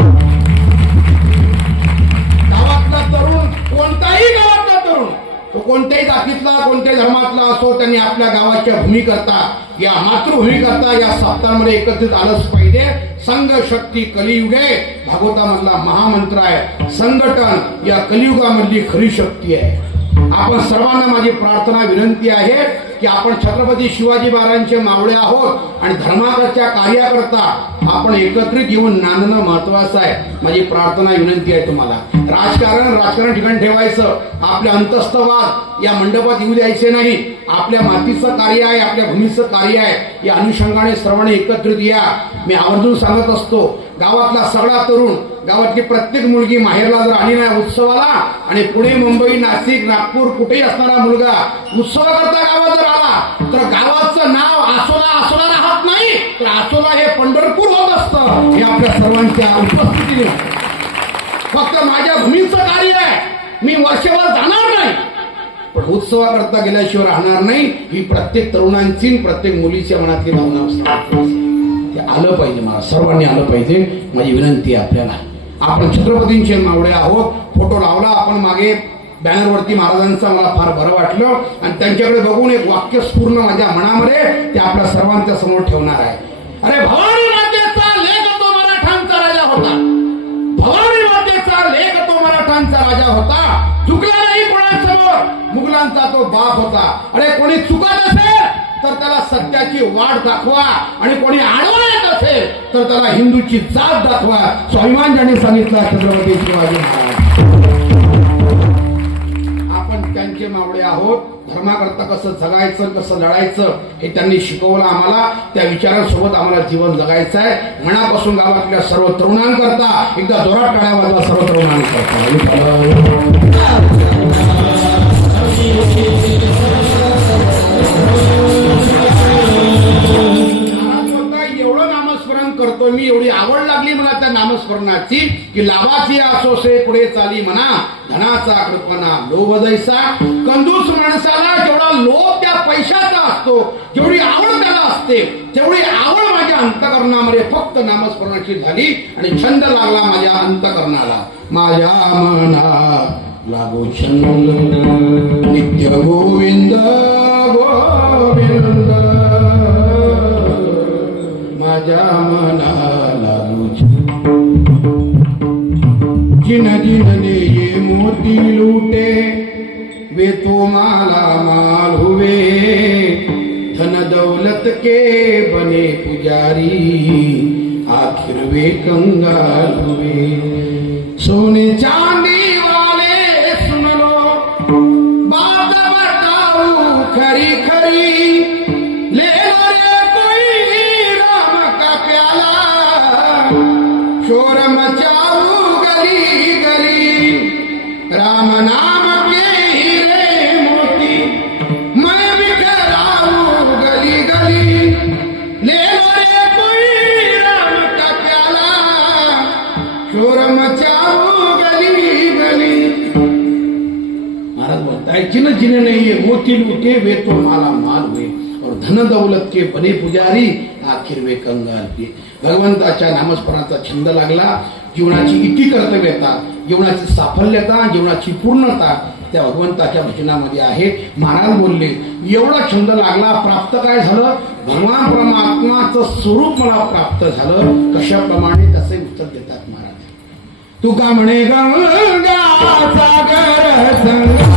गावातला तरुण कोणताही गावातला तरुण तो कोणत्याही जातीतला कोणत्याही धर्मातला असो त्यांनी आपल्या गावाच्या भूमीकरता या मातृभूमीकरता या सप्ताहामध्ये एकत्रित आलंच पाहिजे संघ शक्ती कलियुगे भागवतामधला महामंत्र आहे संघटन या कलियुगामधली खरी शक्ती आहे आपण सर्वांना माझी प्रार्थना विनंती आहे की आपण छत्रपती शिवाजी महाराजांचे मावळे आहोत आणि धर्माकडच्या कार्याकरता आपण एकत्रित येऊन नांदणं महत्वाचं आहे माझी प्रार्थना विनंती आहे तुम्हाला राजकारण ठिकाणी ठेवायचं आपले अंतस्थवाद या मंडपात येऊ द्यायचे नाही आपल्या मातीचं कार्य आहे आपल्या भूमीचं कार्य आहे या अनुषंगाने सर्वांनी एकत्रित या मी आवर्जून सांगत असतो गावातला सगळा तरुण गावातली प्रत्येक मुलगी माहेरला जर आली नाही उत्सवाला आणि पुणे मुंबई नाशिक नागपूर कुठेही असणारा मुलगा उत्सवाकरता गावात जर आला तर गावाचं नाव आसोला राहत नाही तर आसोला हे पंढरपूर होत असतं हे आपल्या सर्वांच्या उपस्थितीने फक्त माझ्या भूमीचं कार्य आहे मी वर्षभर जाणार नाही पण उत्सवाकरता गेल्याशिवाय राहणार नाही ही प्रत्येक तरुणांची प्रत्येक मुलीच्या मनातली भावना असते ते आलं पाहिजे मला सर्वांनी आलं पाहिजे माझी विनंती आहे आपल्याला आपण छत्रपतींचे मावळे आहोत फोटो लावला आपण मागे बॅनरवरती महाराजांचा मला फार बरं वाटलं आणि त्यांच्याकडे बघून एक वाक्य स्फूर्ण माझ्या मनामध्ये ते आपल्या सर्वांच्या समोर ठेवणार आहे अरे भवानी मातेचा लेख तो मराठांचा राजा होता भवानी मातेचा लेख तो मराठांचा राजा होता चुकला नाही कोणासमोर मुघलांचा तो बाप होता अरे कोणी चुकत असेल तर त्याला सत्याची वाट दाखवा आणि कोणी आडवा येत असेल तर त्याला हिंदूची जात दाखवा स्वाभिमान ज्यांनी सांगितलं छत्रपती शिवाजी महाराज आपण त्यांचे मावळे आहोत धर्माकरता कसं जगायचं कसं लढायचं हे त्यांनी शिकवलं आम्हाला त्या विचारांसोबत आम्हाला जीवन जगायचं आहे मनापासून गावातल्या सर्व तरुणांकरता एकदा जोरात टाळ्या वाजवा सर्व तरुणांकरता एवढं नामस्मरण करतो मी एवढी आवड लागली मला त्या नामस्मरणाची की लाभाची असोसे पुढे चाली म्हणा धनाचा कृपणा लोभ दैसा कंजूस माणसाला जेवढा लोभ त्या पैशाचा असतो जेवढी आवड त्याला असते तेवढी आवड माझ्या अंतकरणामध्ये फक्त नामस्मरणाची झाली आणि छंद लागला माझ्या अंतकरणाला माझ्या मना लागो छंद नित्य गोविंद गोविंद माझ्या मनाला जिन जिन दे ये मोती लूटे वे तो माला माल हुए धन दौलत के बने पुजारी आखिर वे कंगाल हुए सोने चांदी वाले सुन लो बात बताओ खरी खरी ले लो रे कोई राम का प्याला शोर मचाओ गली गली राम नाम के हीरे मोती मैं बिखराऊं गली गली ले लो रे कोई राम का प्याला शोर मचाओ गली गली महाराज बोलता है जिन जिन ने ये मोती लूटे वे तो माला माल हुए और धन दौलत के बने पुजारी आखिर वे कंगाल हुए भगवंताच्या नामस्मरणाचा छंद लागला जीवनाची इति कर्तव्यता जीवनाची साफल्यता जीवनाची पूर्णता त्या भगवंताच्या भजनामध्ये आहे महाराज बोलले एवढा छंद लागला प्राप्त काय झालं भगवान परमात्माचं स्वरूप मला प्राप्त झालं कशाप्रमाणे तसे उत्तर देतात महाराज तू का म्हणे गंगा सागर संगा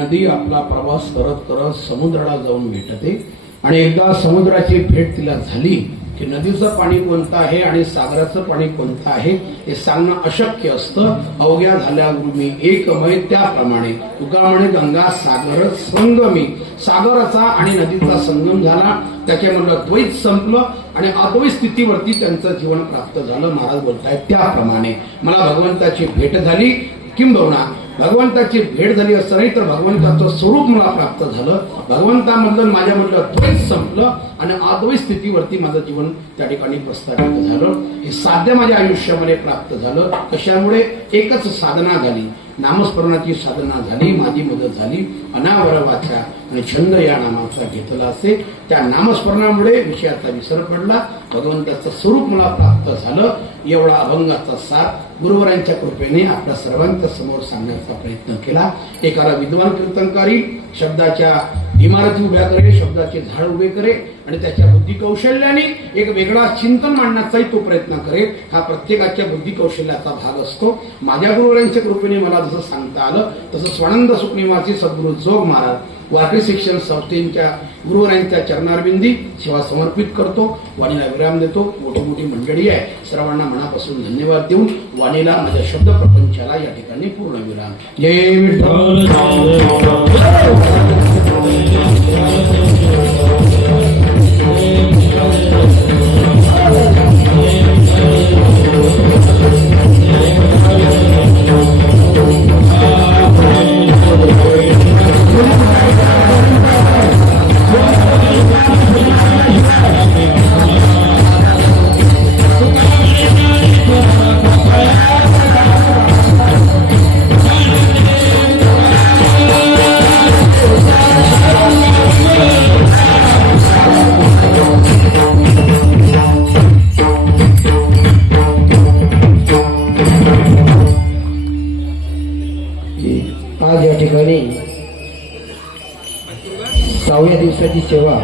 नदी आपला प्रवास करत करत समुद्राला जाऊन भेटते आणि एकदा समुद्राची भेट तिला झाली की नदीचं पाणी कोणतं आहे आणि सागराचं पाणी कोणतं आहे हे सांगणं अशक्य असतं. अवघ्या झाल्या उर्मी एकमय त्याप्रमाणे तुका म्हणे गंगा सागर संगमी. सागराचा आणि नदीचा संगम झाला, त्याच्यामधलं द्वैत संपलं आणि अद्वैत स्थितीवरती त्यांचं जीवन प्राप्त झालं. महाराज बोलतायत त्याप्रमाणे मला भगवंताची भेट झाली, किंबहुना भगवंताची भेट झाली असं नाही तर भगवंताचं स्वरूप मला प्राप्त झालं. भगवंतामधलं माझ्यामधलं द्वैत संपलं आणि अद्वैत स्थितीवरती माझं जीवन त्या ठिकाणी प्रस्थापित झालं. हे साध्य माझ्या आयुष्यामध्ये प्राप्त झालं. कशामुळे? एकच साधना झाली, नामस्मरणाची साधना झाली, माझी मदत झाली. अनावर वाचा आणि छंद या नामाचा घेतला असे. त्या नामस्मरणामुळे विषयाचा विसर पडला, भगवंताचं स्वरूप मला प्राप्त झालं. एवढा अभंगाचा सार गुरुवरांच्या कृपेने आपल्या सर्वांच्या समोर सांगण्याचा प्रयत्न केला. एखादा विद्वान कीर्तनकारी शब्दाच्या इमारती उभ्या करे, शब्दाचे झाड उभे करे आणि त्याच्या बुद्धी कौशल्याने एक वेगळा चिंतन मांडण्याचाही तो प्रयत्न करेल. हा प्रत्येकाच्या बुद्धी कौशल्याचा भाग असतो. माझ्या गुरुवरांच्या कृपेने मला जसं सांगता आलं तसं स्वानंद सुखनिवासी सद्गुरू जोग महाराज वारकरी शिक्षण संस्थेच्या गुरुवरांच्या चरणारविंदी सेवा समर्पित करतो. वाणीला विराम देतो. मोठी मोठी मंडळी आहे, सर्वांना मनापासून धन्यवाद देऊन वाणीला माझ्या शब्द प्रपंचाला या ठिकाणी पूर्ण विराम. जय विठ्ठल. आज या ठिकाणी 6व्या दिवसाची सेवा